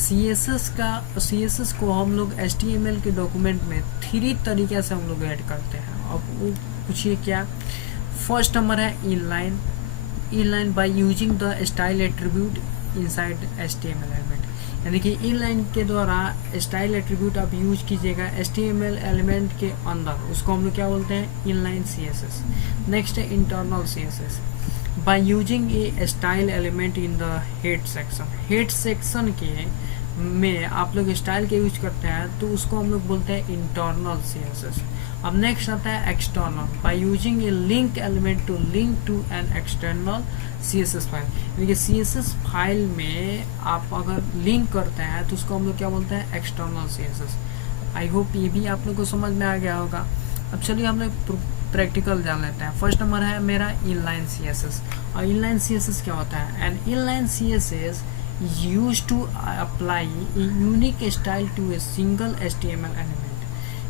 CSS को हम लोग HTML के डॉक्यूमेंट में 3 तरीके से हम लोग ऐड करते हैं। अब वो पूछिए क्या। फर्स्ट नंबर है inline by using the style attribute inside HTML element. यानी कि इनलाइन के द्वारा स्टाइल एट्रीब्यूट आप यूज कीजिएगा HTML एलिमेंट के अंदर, उसको हम लोग क्या बोलते हैं, इनलाइन CSS। नेक्स्ट है internal CSS bye using A style element in the head section. Head section के में आप लोग स्टाइल के यूज करते हैं तो उसको हम लोग बोलते हैं इंटरनल CSS। अब नेक्स्ट आता है external by using a link element to link to an external CSS file. यानी कि CSS फाइल में आप अगर लिंक करते हैं तो उसको हम लोग क्या बोलते हैं, एक्सटर्नल CSS। आई होप ये भी आप लोग को समझ में आ गया होगा। अब चलिए हम लोग प्रैक्टिकल जान लेते हैं। फर्स्ट नंबर है मेरा इनलाइन CSS। और इनलाइन CSS क्या होता है, an inline CSS used to apply a unique style to a single HTML element।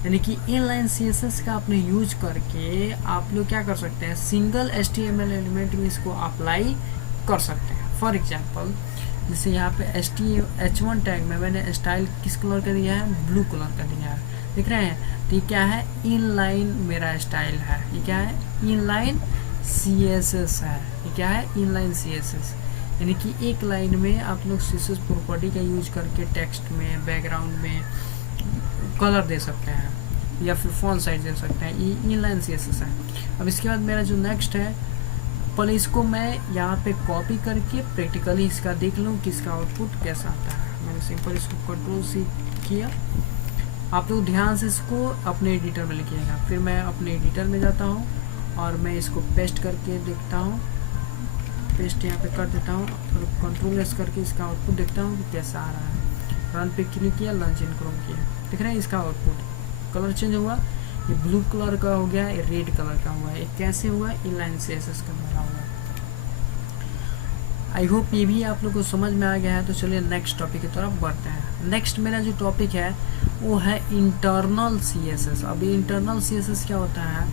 यानी कि इनलाइन CSS का आपने यूज करके आप लोग क्या कर सकते हैं, सिंगल HTML एलिमेंट में इसको अप्लाई कर सकते हैं। फॉर एग्जांपल जैसे यहाँ पे H1 टैग में मैंने स्टाइल किस कलर का दिया है, ब्लू कलर का दिया है, दिख रहे हैं। तो ये क्या है, इनलाइन मेरा स्टाइल है। ये क्या है, इनलाइन CSS है। ये क्या है, इनलाइन CSS, यानी कि एक लाइन में आप लोग CSS प्रॉपर्टी का यूज करके टेक्स्ट में, बैकग्राउंड में कलर दे सकते हैं या फिर फॉन्ट साइज दे सकते हैं। ये इनलाइन CSS है। अब इसके बाद मेरा जो नेक्स्ट है, पहले इसको मैं यहाँ पे कॉपी करके प्रैक्टिकली इसका देख लूँ कि इसका आउटपुट कैसा आता है। मैंने सिंपल इसको Ctrl+C किया। आप लोग ध्यान से इसको अपने एडिटर में लिखिएगा। फिर मैं अपने एडिटर में जाता हूँ और मैं इसको पेस्ट करके देखता हूँ, पेस्ट यहाँ पे कर देता हूँ और Ctrl+S करके इसका आउटपुट देखता हूँ कि कैसा आ रहा है। रन पे क्लिक किया, लॉन्च इन क्रोम किया, देख रहे हैं इसका आउटपुट कलर चेंज हुआ। ये ब्लू कलर का हो गया, ये रेड कलर का हुआ। ये कैसे हुआ, इनलाइन CSS का द्वारा हुआ। आई होप ये भी आप लोग को समझ में आ गया है। तो चलिए नेक्स्ट टॉपिक की तरफ बढ़ते हैं। नेक्स्ट मेरा जो टॉपिक है वो है इंटरनल CSS। अब इंटरनल CSS क्या होता है,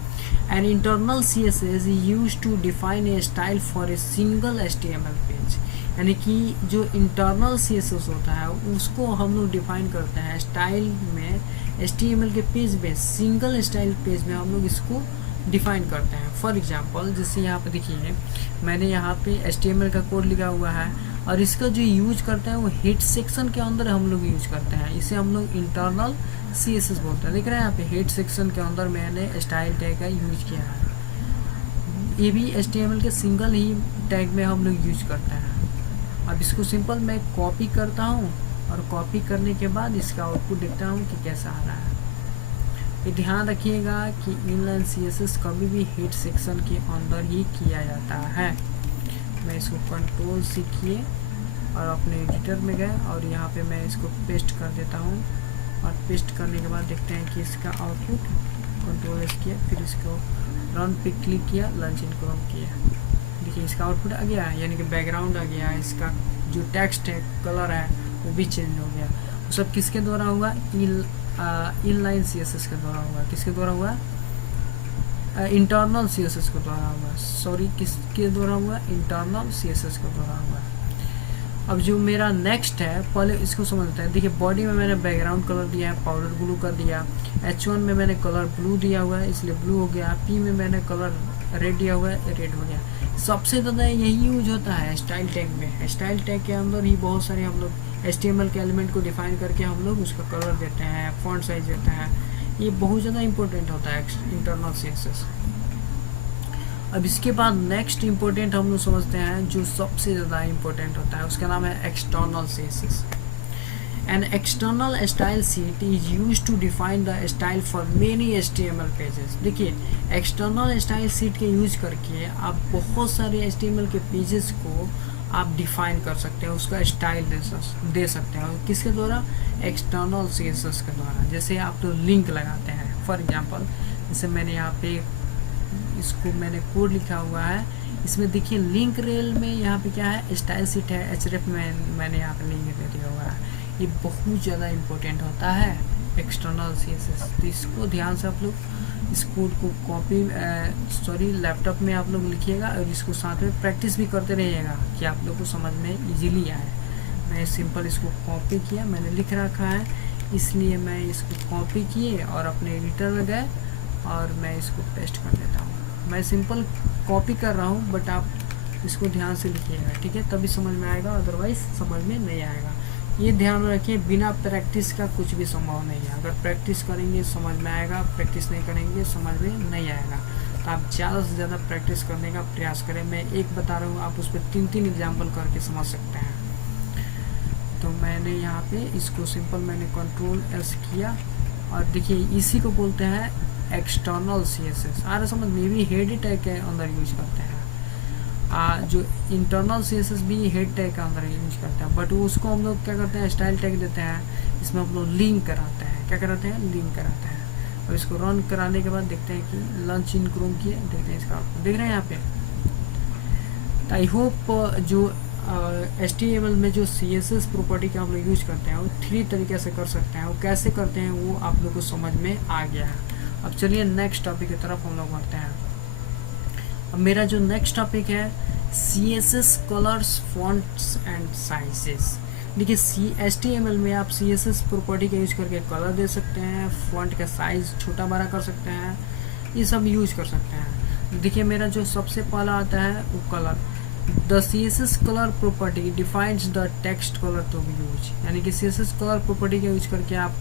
an internal CSS use to define a style for a single HTML page. यानी कि जो इंटरनल CSS होता है उसको हम लोग डिफाइन करते हैं स्टाइल में, HTML के पेज में, सिंगल स्टाइल पेज में हम लोग इसको डिफाइन करते हैं। फॉर एग्जांपल जैसे यहाँ पे देखिए, मैंने यहाँ पे HTML का कोड लिखा हुआ है और इसका जो यूज करते हैं वो हेड सेक्शन के अंदर हम लोग यूज करते हैं। इसे हम लोग इंटरनल CSS बोलते हैं। देख रहे हैं यहाँ पे हेड सेक्शन के अंदर मैंने स्टाइल टैग का यूज किया है। ये भी HTML के सिंगल ही टैग में हम लोग यूज करते हैं। अब इसको सिंपल मैं कॉपी करता हूँ और कॉपी करने के बाद इसका आउटपुट देखता हूँ कि कैसा आ रहा है। ये ध्यान रखिएगा कि इनलाइन CSS कभी भी हेड सेक्शन के अंदर ही किया जाता है। मैं इसको Ctrl+C किए और अपने एडिटर में गए और यहाँ पे मैं इसको पेस्ट कर देता हूँ और पेस्ट करने के बाद देखते हैं कि इसका आउटपुट। Ctrl+S किया, फिर इसको रन पे क्लिक किया, लॉन्च इन क्रोम किया, देखिए इसका आउटपुट आ गया, यानी कि बैकग्राउंड आ गया। इसका जो टेक्स्ट है, कलर है, वो भी चेंज हो गया। वो सब किसके द्वारा हुआ, इनलाइन CSS के द्वारा हुआ। किसके द्वारा हुआ, इंटरनल CSS के द्वारा हुआ। सॉरी, किसके द्वारा हुआ, इंटरनल CSS के द्वारा हुआ। अब जो मेरा नेक्स्ट है, पहले इसको समझते हैं। देखिए बॉडी में मैंने बैकग्राउंड कलर दिया है, पाउडर ब्लू कर दिया। H1 में मैंने कलर ब्लू दिया हुआ है, इसलिए ब्लू हो गया। P में मैंने कलर रेड दिया हुआ है, रेड हो गया। सबसे ज़्यादा यही यूज होता है स्टाइल टैग में। स्टाइल टैग के अंदर ही बहुत सारे हम लोग HTML के एलिमेंट को डिफाइन करके हम लोग उसका कलर देते हैं, फॉन्ट साइज देते हैं। ये बहुत ज़्यादा इंपॉर्टेंट होता है इंटरनल CSS। अब इसके बाद नेक्स्ट इंपॉर्टेंट हम लोग समझते हैं, जो सबसे ज़्यादा इंपॉर्टेंट होता है, उसका नाम है external CSS। An external style sheet is used to define the style for many HTML pages। देखिए एक्सटर्नल स्टाइल शीट के यूज करके आप बहुत सारे HTML के पेजेस को आप डिफाइन कर सकते हैं, उसका स्टाइल दे सकते हैं। किसके द्वारा, एक्सटर्नल CSS के द्वारा। जैसे आप तो लिंक लगाते हैं, फॉर एग्जांपल जैसे मैंने यहाँ पे इसको मैंने कोड लिखा हुआ है, इसमें देखिए लिंक रेल में यहाँ पे क्या है, स्टाइल शीट है, href में मैंने यहाँ पे लिंक दे दिया हुआ है। ये बहुत ज़्यादा इम्पोर्टेंट होता है एक्सटर्नल CSS। तो इसको ध्यान से आप लोग इस कोड को कॉपी लैपटॉप में आप लोग लिखिएगा और इसको साथ में प्रैक्टिस भी करते रहिएगा कि आप लोग को समझ में इजीली आए। मैं सिंपल इसको कॉपी किया, मैंने लिख रखा है इसलिए मैं इसको कॉपी किए और अपने एडिटर में गए और मैं इसको पेस्ट कर देता हूँ। मैं सिंपल कॉपी कर रहा हूँ, बट आप इसको ध्यान से लिखिएगा, ठीक है, तभी समझ में आएगा, अदरवाइज समझ में नहीं आएगा। ये ध्यान रखिए, बिना प्रैक्टिस का कुछ भी संभव नहीं है। अगर प्रैक्टिस करेंगे समझ में आएगा, प्रैक्टिस नहीं करेंगे समझ में नहीं आएगा। तो आप ज़्यादा से ज़्यादा प्रैक्टिस करने का प्रयास करें। मैं एक बता रहा हूँ, आप उस पर 3 एग्जाम्पल करके समझ सकते हैं। तो मैंने यहाँ पे इसको सिंपल मैंने Ctrl+S किया और देखिए इसी को बोलते हैं एक्सटर्नल CSS। आ रहा समझ में, भी हेड टैग के अंदर यूज करते हैं। जो इंटरनल CSS भी हेड टैग के अंदर यूज करते हैं, बट उसको हम लोग क्या करते हैं, स्टाइल टैग देते हैं। इसमें हम लोग लिंक कराते हैं। क्या कराते हैं, लिंक कराते हैं। और इसको रन कराने के बाद देखते हैं कि लॉन्च इन क्रोम किए, देखते हैं इसका आउटपुट देख रहे हैं यहाँ पे। तो आई होप जो HTML में जो CSS प्रॉपर्टी का हम लोग यूज करते हैं वो 3 तरीके से कर सकते हैं। वो कैसे करते हैं वो आप लोग को समझ में आ गया है। अब चलिए नेक्स्ट टॉपिक की तरफ हम लोग बढ़ते हैं। अब मेरा जो नेक्स्ट टॉपिक है CSS colours fonts and sizes. देखिए HTML में आप CSS प्रॉपर्टी का यूज करके कलर दे सकते हैं, फॉन्ट का साइज छोटा बड़ा कर सकते हैं, ये सब यूज कर सकते हैं। देखिए मेरा जो सबसे पहला आता है वो colour. The CSS colour property defines the text colour to be use, यानी कि CSS कलर प्रॉपर्टी का यूज करके आप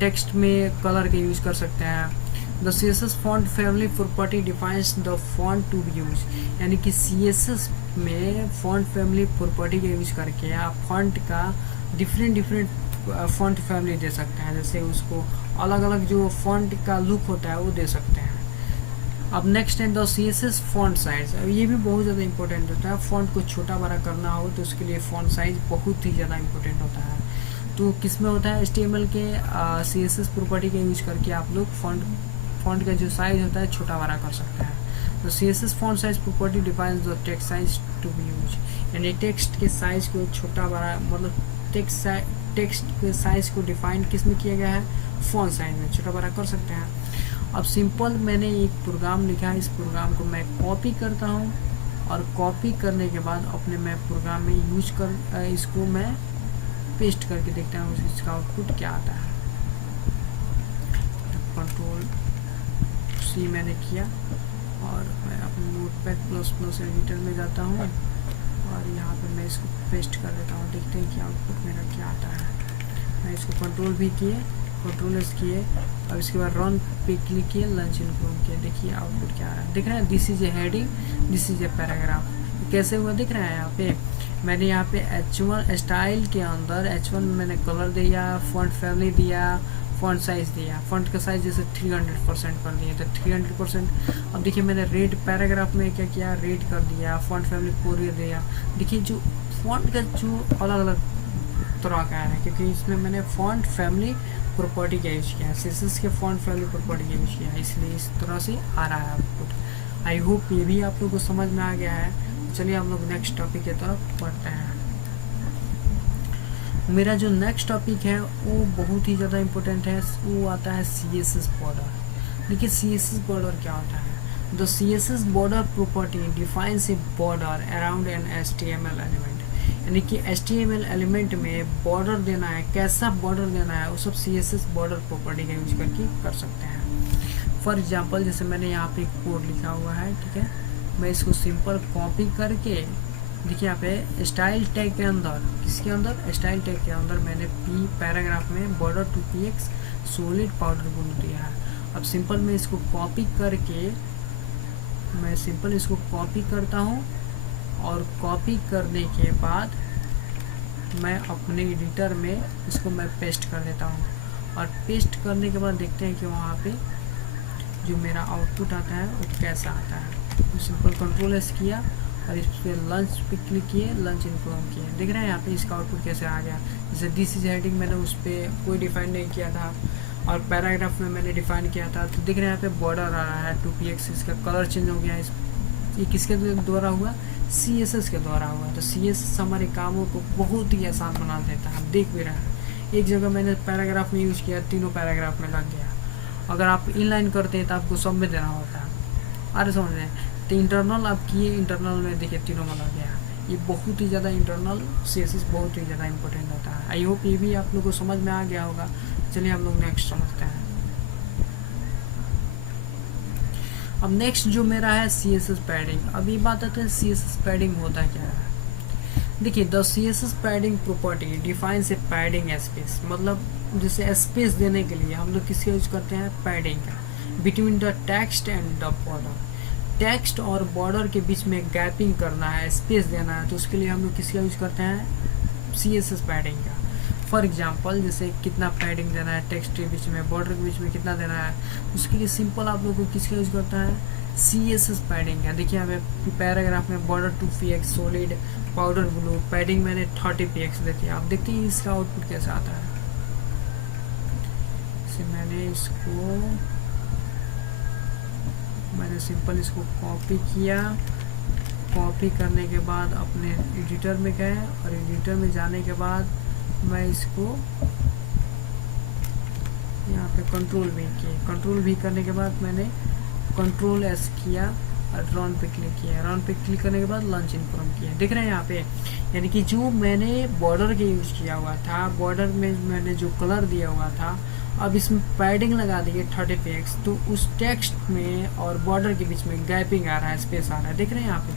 टेक्स्ट में कलर के यूज कर सकते हैं। The CSS font family property defines the font to be use, यानी कि CSS में फॉन्ट फैमिली प्रॉपर्टी का यूज करके आप फॉन्ट का डिफरेंट फॉन्ट फैमिली दे सकते हैं। जैसे उसको अलग अलग जो फॉन्ट का लुक होता है वो दे सकते हैं। अब नेक्स्ट है द CSS फॉन्ट साइज। अब ये भी बहुत ज़्यादा इंपॉर्टेंट होता है। फॉन्ट को छोटा बड़ा करना हो तो उसके लिए फॉन्ट साइज बहुत ही ज़्यादा इंपॉर्टेंट होता है। तो किस में होता है HTML के CSS प्रॉपर्टी का यूज करके आप लोग फॉन्ट का जो साइज होता है छोटा बड़ा कर सकते हैं। तो CSS font size property defines the text size to be use, यानी टेक्स्ट के साइज को छोटा बड़ा मतलब टेक्स्ट के साइज को डिफाइन किस में किया गया है, फॉन्ट साइज में छोटा बड़ा कर सकते हैं। अब सिंपल मैंने एक प्रोग्राम लिखा है, इस प्रोग्राम को मैं कॉपी करता हूँ और कॉपी करने के बाद अपने मैं प्रोग्राम में यूज कर इसको मैं पेस्ट करके देखता हूँ इसका आउटपुट क्या आता है। Ctrl+C मैंने किया और मैं अपने नोटपैड++ एडिटर में जाता हूँ और यहाँ पे मैं इसको पेस्ट कर देता हूँ। देखते हैं कि आउटपुट मेरा क्या आता है। मैं इसको Ctrl+S किए और इसके बाद रन पे क्लिक किए, लंच इनक्लूड किए। देखिए आउटपुट क्या आ रहा है, दिख रहा है this is a heading, this is a paragraph. कैसे हुआ दिख रहा है, यहाँ पे मैंने यहाँ पे H1 स्टाइल के अंदर H1 में मैंने कलर दिया, फॉन्ट फैमिली दिया, फॉन्ट साइज दिया, फॉन्ट का साइज जैसे 300% कर दिया तो 300%। अब देखिए मैंने रेड पैराग्राफ में क्या किया, रेड कर दिया, फॉन्ट फैमिली पूरी दिया। देखिए जो फॉन्ट का जो अलग अलग तरह का है, क्योंकि इसमें मैंने फॉन्ट फैमिली प्रॉपर्टी का यूज किया है, CSS के फॉन्ट फैमिली प्रॉपर्टी का यूज किया है, इसलिए इस तरह से आ रहा है आउटपुट। आई होप ये भी आप लोग को समझ में आ गया है। चलिए हम लोग नेक्स्ट टॉपिक की तरफ बढ़ते हैं। मेरा जो नेक्स्ट टॉपिक है वो बहुत ही ज़्यादा इम्पोर्टेंट है, वो आता है CSS बॉर्डर। देखिए CSS बॉर्डर क्या होता है। The CSS border property defines A border around an HTML element, यानी कि HTML एलिमेंट में बॉर्डर देना है, कैसा बॉर्डर देना है वो सब CSS बॉर्डर प्रॉपर्टी का यूज करके कर सकते हैं। फॉर एग्जांपल जैसे मैंने यहाँ पे एक कोड लिखा हुआ है, ठीक है, मैं इसको सिंपल कॉपी करके देखिए यहाँ पे स्टाइल टैग के अंदर, किसके अंदर, स्टाइल टैग के अंदर मैंने पैराग्राफ में border two px solid powder बोल दिया है। अब सिंपल मैं इसको कॉपी करके मैं सिंपल इसको कॉपी करता हूँ और कॉपी करने के बाद मैं अपने एडिटर में इसको मैं पेस्ट कर देता हूँ और पेस्ट करने के बाद देखते हैं कि वहाँ पे जो मेरा आउटपुट आता है वो कैसा आता है। तो सिंपल Ctrl+S किया और इस पर लंच पे क्लिक किए, लंच इनक्लूड किए। देख रहे हैं यहाँ पे इसका आउटपुट कैसे आ गया। जैसे दिस इज हेडिंग मैंने उस पर कोई डिफाइन नहीं किया था और पैराग्राफ में मैंने डिफाइन किया था, तो देख रहे हैं यहाँ पे बॉर्डर आ रहा है 2px, इसका कलर चेंज हो गया। ये किसके द्वारा हुआ, CSS के द्वारा हुआ। तो CSS हमारे कामों को बहुत ही आसान बना देता है। आप देख भी रहे हैं एक जगह मैंने पैराग्राफ में यूज़ किया, तीनों पैराग्राफ में लग गया। अगर आप इनलाइन करते हैं तो आपको सब में देना होता है। अरे समझ रहे हैं, तो इंटरनल आप किए, इंटरनल में देखिए तीनों में लग गया। ये बहुत ही ज़्यादा इंटरनल CSS बहुत ही ज़्यादा इंपॉर्टेंट होता है। आई होप ये भी आप लोग को समझ में आ गया होगा। चलिए हम लोग नेक्स्ट समझते हैं। अब नेक्स्ट जो मेरा है CSS पैडिंग। अब ये बात आती है CSS पैडिंग होता क्या है। देखिए the CSS padding property defines A padding space, मतलब जैसे स्पेस देने के लिए हम लोग किसका यूज करते हैं, पैडिंग का, between the text and the border. Text और बॉर्डर के बीच में गैपिंग करना है, स्पेस देना है, तो उसके लिए हम लोग किसका यूज करते हैं, CSS पैडिंग का। फॉर एग्जांपल जैसे कितना पैडिंग देना है, टेक्स्ट के बीच में, बॉर्डर के बीच में कितना देना है, उसके लिए सिंपल आप लोग को किसका यूज करता है, CSS पैडिंग का। देखिए हमें पैराग्राफ में border 2px solid powder blue padding मैंने 30px देती है। आप देखते हैं इसका आउटपुट कैसा आता है। मैंने सिंपल इसको कॉपी किया कॉपी करने के बाद अपने एडिटर में गए और एडिटर में जाने के बाद मैं इसको यहाँ पे कंट्रोल भी किए। कंट्रोल भी करने के बाद मैंने कंट्रोल एस किया और रन पे क्लिक किया। रन पे क्लिक करने के बाद लॉन्च इन क्रोम किया। देख रहे हैं यहाँ पे, यानी कि जो मैंने बॉर्डर के यूज़ किया हुआ था, बॉर्डर में मैंने जो कलर दिया हुआ था, अब इसमें पैडिंग लगा दिए 30 px, तो उस टेक्स्ट में और बॉर्डर के बीच में गैपिंग आ रहा है, स्पेस आ रहा है। देख रहे हैं यहाँ पे,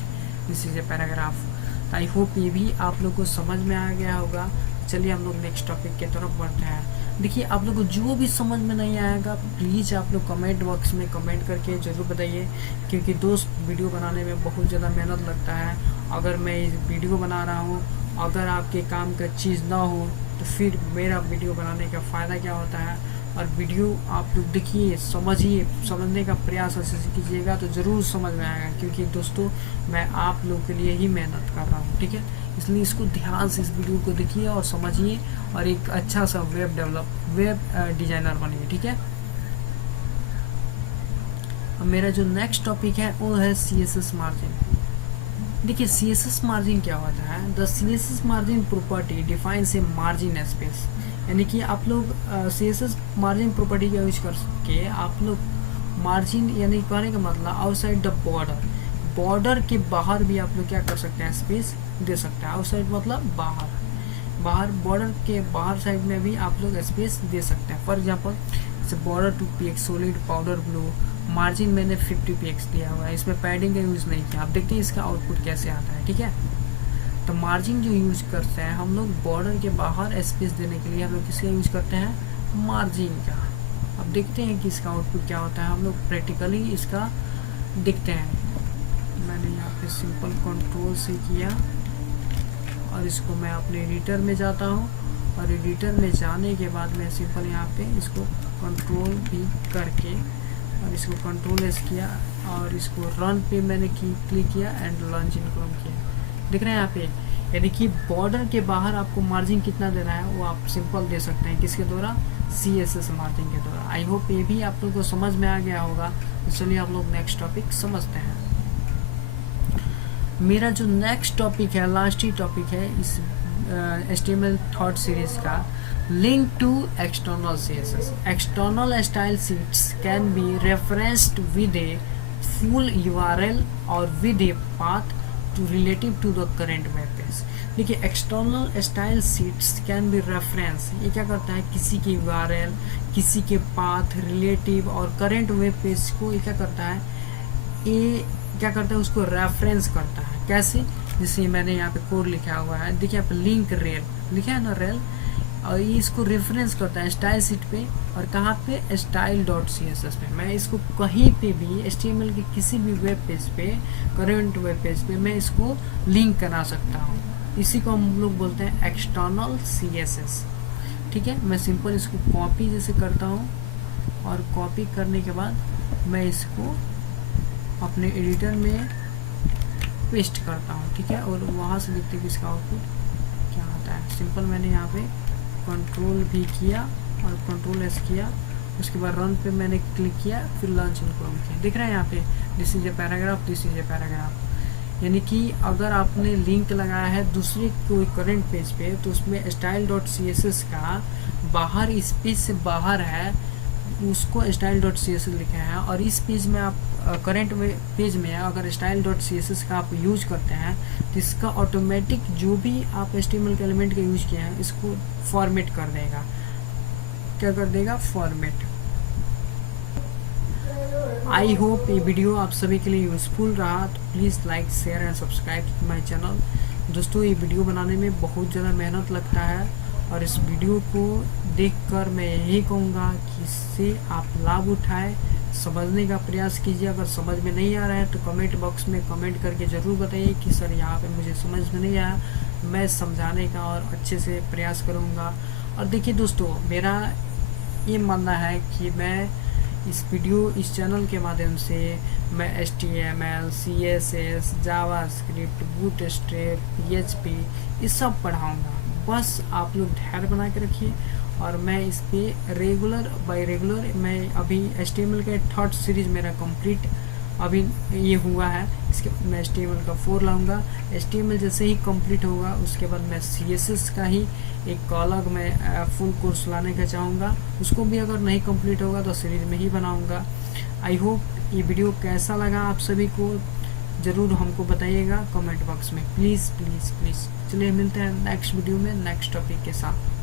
दिस इज ए पैराग्राफ। तो आई होप ये भी आप लोग को समझ में आ गया होगा। चलिए हम लोग नेक्स्ट टॉपिक की तरफ बढ़ते हैं। देखिए, आप लोग को जो भी समझ में नहीं आएगा प्लीज़ आप लोग कमेंट बॉक्स में कमेंट करके ज़रूर बताइए, क्योंकि दोस्त वीडियो बनाने में बहुत ज़्यादा मेहनत लगता है। अगर मैं इस वीडियो बना रहा हूँ, अगर आपके काम का चीज़ ना हो तो फिर मेरा वीडियो बनाने का फ़ायदा क्या होता है। और वीडियो आप लोग देखिए, समझिए, समझने का प्रयास अच्छे से कीजिएगा तो ज़रूर समझ में आएगा, क्योंकि दोस्तों मैं आप लोग के लिए ही मेहनत कर रहा हूँ, ठीक है। इसलिए इसको ध्यान से इस वीडियो को देखिए और समझिए और एक अच्छा सा वेब डिज़ाइनर बनिए, ठीक है। अब मेरा जो नेक्स्ट टॉपिक है वो है CSS मार्जिन। देखिए, CSS मार्जिन क्या होता है। The CSS margin property defines a margin space, यानी कि आप लोग CSS मार्जिन प्रॉपर्टी का यूज करके आप लोग मार्जिन, यानी कहने का मतलब आउटसाइड द बॉर्डर के बाहर भी आप लोग क्या कर सकते हैं, स्पेस दे सकते हैं। आउटसाइड मतलब बाहर बॉर्डर के बाहर साइड में भी आप लोग स्पेस दे सकते हैं। फॉर एग्जांपल जैसे border 2 px solid powder blue, margin मैंने 50 px दिया हुआ है, इसमें पैडिंग का यूज़ नहीं किया। आप देखते हैं इसका आउटपुट कैसे आता है, ठीक है। तो मार्जिन जो यूज करते हैं हम लोग बॉर्डर के बाहर स्पेस देने के लिए, हम लोग किसका यूज करते हैं, मार्जिन का। अब देखते हैं कि इसका आउटपुट क्या होता है, हम लोग प्रैक्टिकली इसका देखते हैं। मैंने यहाँ पे सिंपल कंट्रोल से किया और इसको मैं अपने एडिटर में जाता हूँ और एडिटर में जाने के बाद मैं सिंपल यहाँ पे इसको कंट्रोल भी करके और इसको कंट्रोल एस किया और इसको रन पे मैंने क्लिक किया एंड लॉन्च इन क्रोम किया। देख रहे हैं यहाँ पे, यानी कि बॉर्डर के बाहर आपको मार्जिन कितना देना है वो आप सिंपल दे सकते हैं, किसके द्वारा, CSS मार्जिन के द्वारा। आई होप ये भी आप लोग को समझ में आ गया होगा। तो चलिए आप लोग नेक्स्ट टॉपिक समझते हैं। मेरा जो नेक्स्ट टॉपिक है, लास्ट ही टॉपिक है इस HTML थॉट सीरीज का, link to external CSS। External style sheets can be referenced with a full URL और with a path to relative to the current web page. देखिए, external style sheets can be reference, ये क्या करता है, किसी की URL, किसी के पाथ, रिलेटिव और करेंट वेब पेज को ये क्या करता है, ये क्या करता है, उसको रेफरेंस करता है। कैसे, जैसे मैंने यहाँ पे कोड लिखा हुआ है, देखिए आप लिंक रेल लिखा है ना, रेल, और ये इसको रेफरेंस करता है स्टाइल शीट पे और कहाँ पे, style.css पे। मैं इसको कहीं पे भी HTML के किसी भी वेब पेज पे, करंट वेब पेज पे मैं इसको लिंक करा सकता हूँ। इसी को हम लोग बोलते हैं एक्सटर्नल CSS, ठीक है। मैं सिंपल इसको कॉपी जैसे करता हूँ और कॉपी करने के बाद मैं इसको अपने एडिटर में पेस्ट करता हूँ, ठीक है। और वहाँ से देखते हैं कि इसका आउटपुट क्या आता है। सिंपल मैंने यहाँ पे कंट्रोल भी किया और कंट्रोल एस किया, उसके बाद रन पे मैंने क्लिक किया, फिर लॉन्च इन क्रोम किया। देख रहे हैं यहाँ पे, this is a paragraph, this is a paragraph. यानी कि अगर आपने लिंक लगाया है दूसरे कोई करंट पेज पे तो उसमें style.css का बाहर, स्पेस से बाहर है, उसको style.css लिखा है। और इस पेज में आप करंट पेज में अगर style.css का आप यूज करते हैं तो इसका ऑटोमेटिक जो भी आप HTML के एलिमेंट का यूज किए हैं इसको फॉर्मेट कर देगा। क्या कर देगा, फॉर्मेट। आई होप ये वीडियो आप सभी के लिए यूजफुल रहा, तो please like, share and subscribe my channel. दोस्तों, ये वीडियो बनाने में बहुत ज़्यादा मेहनत लगता है और इस वीडियो को देखकर मैं यही कहूँगा कि इससे आप लाभ उठाएं, समझने का प्रयास कीजिए। अगर समझ में नहीं आ रहा है तो कमेंट बॉक्स में कमेंट करके ज़रूर बताइए कि सर यहाँ पे मुझे समझ में नहीं आया, मैं समझाने का और अच्छे से प्रयास करूँगा। और देखिए दोस्तों, मेरा ये मानना है कि मैं इस चैनल के माध्यम से मैं HTML, CSS, JavaScript, bootstrap, PHP ये सब पढ़ाऊँगा। बस आप लोग धैर्य बना के रखिए और मैं इस पे रेगुलर बाय रेगुलर, मैं अभी HTML के थर्ड सीरीज मेरा कंप्लीट अभी ये हुआ है। इसके मैं HTML का 4 लाऊंगा। HTML जैसे ही कंप्लीट होगा उसके बाद मैं CSS का ही एक अलग मैं फुल कोर्स लाने का चाहूँगा। उसको भी अगर नहीं कंप्लीट होगा तो सीरीज में ही बनाऊँगा। आई होप ये वीडियो कैसा लगा आप सभी को ज़रूर हमको बताइएगा कमेंट बॉक्स में, प्लीज़ प्लीज़ प्लीज़। चलिए मिलते हैं नेक्स्ट वीडियो में नेक्स्ट टॉपिक के साथ।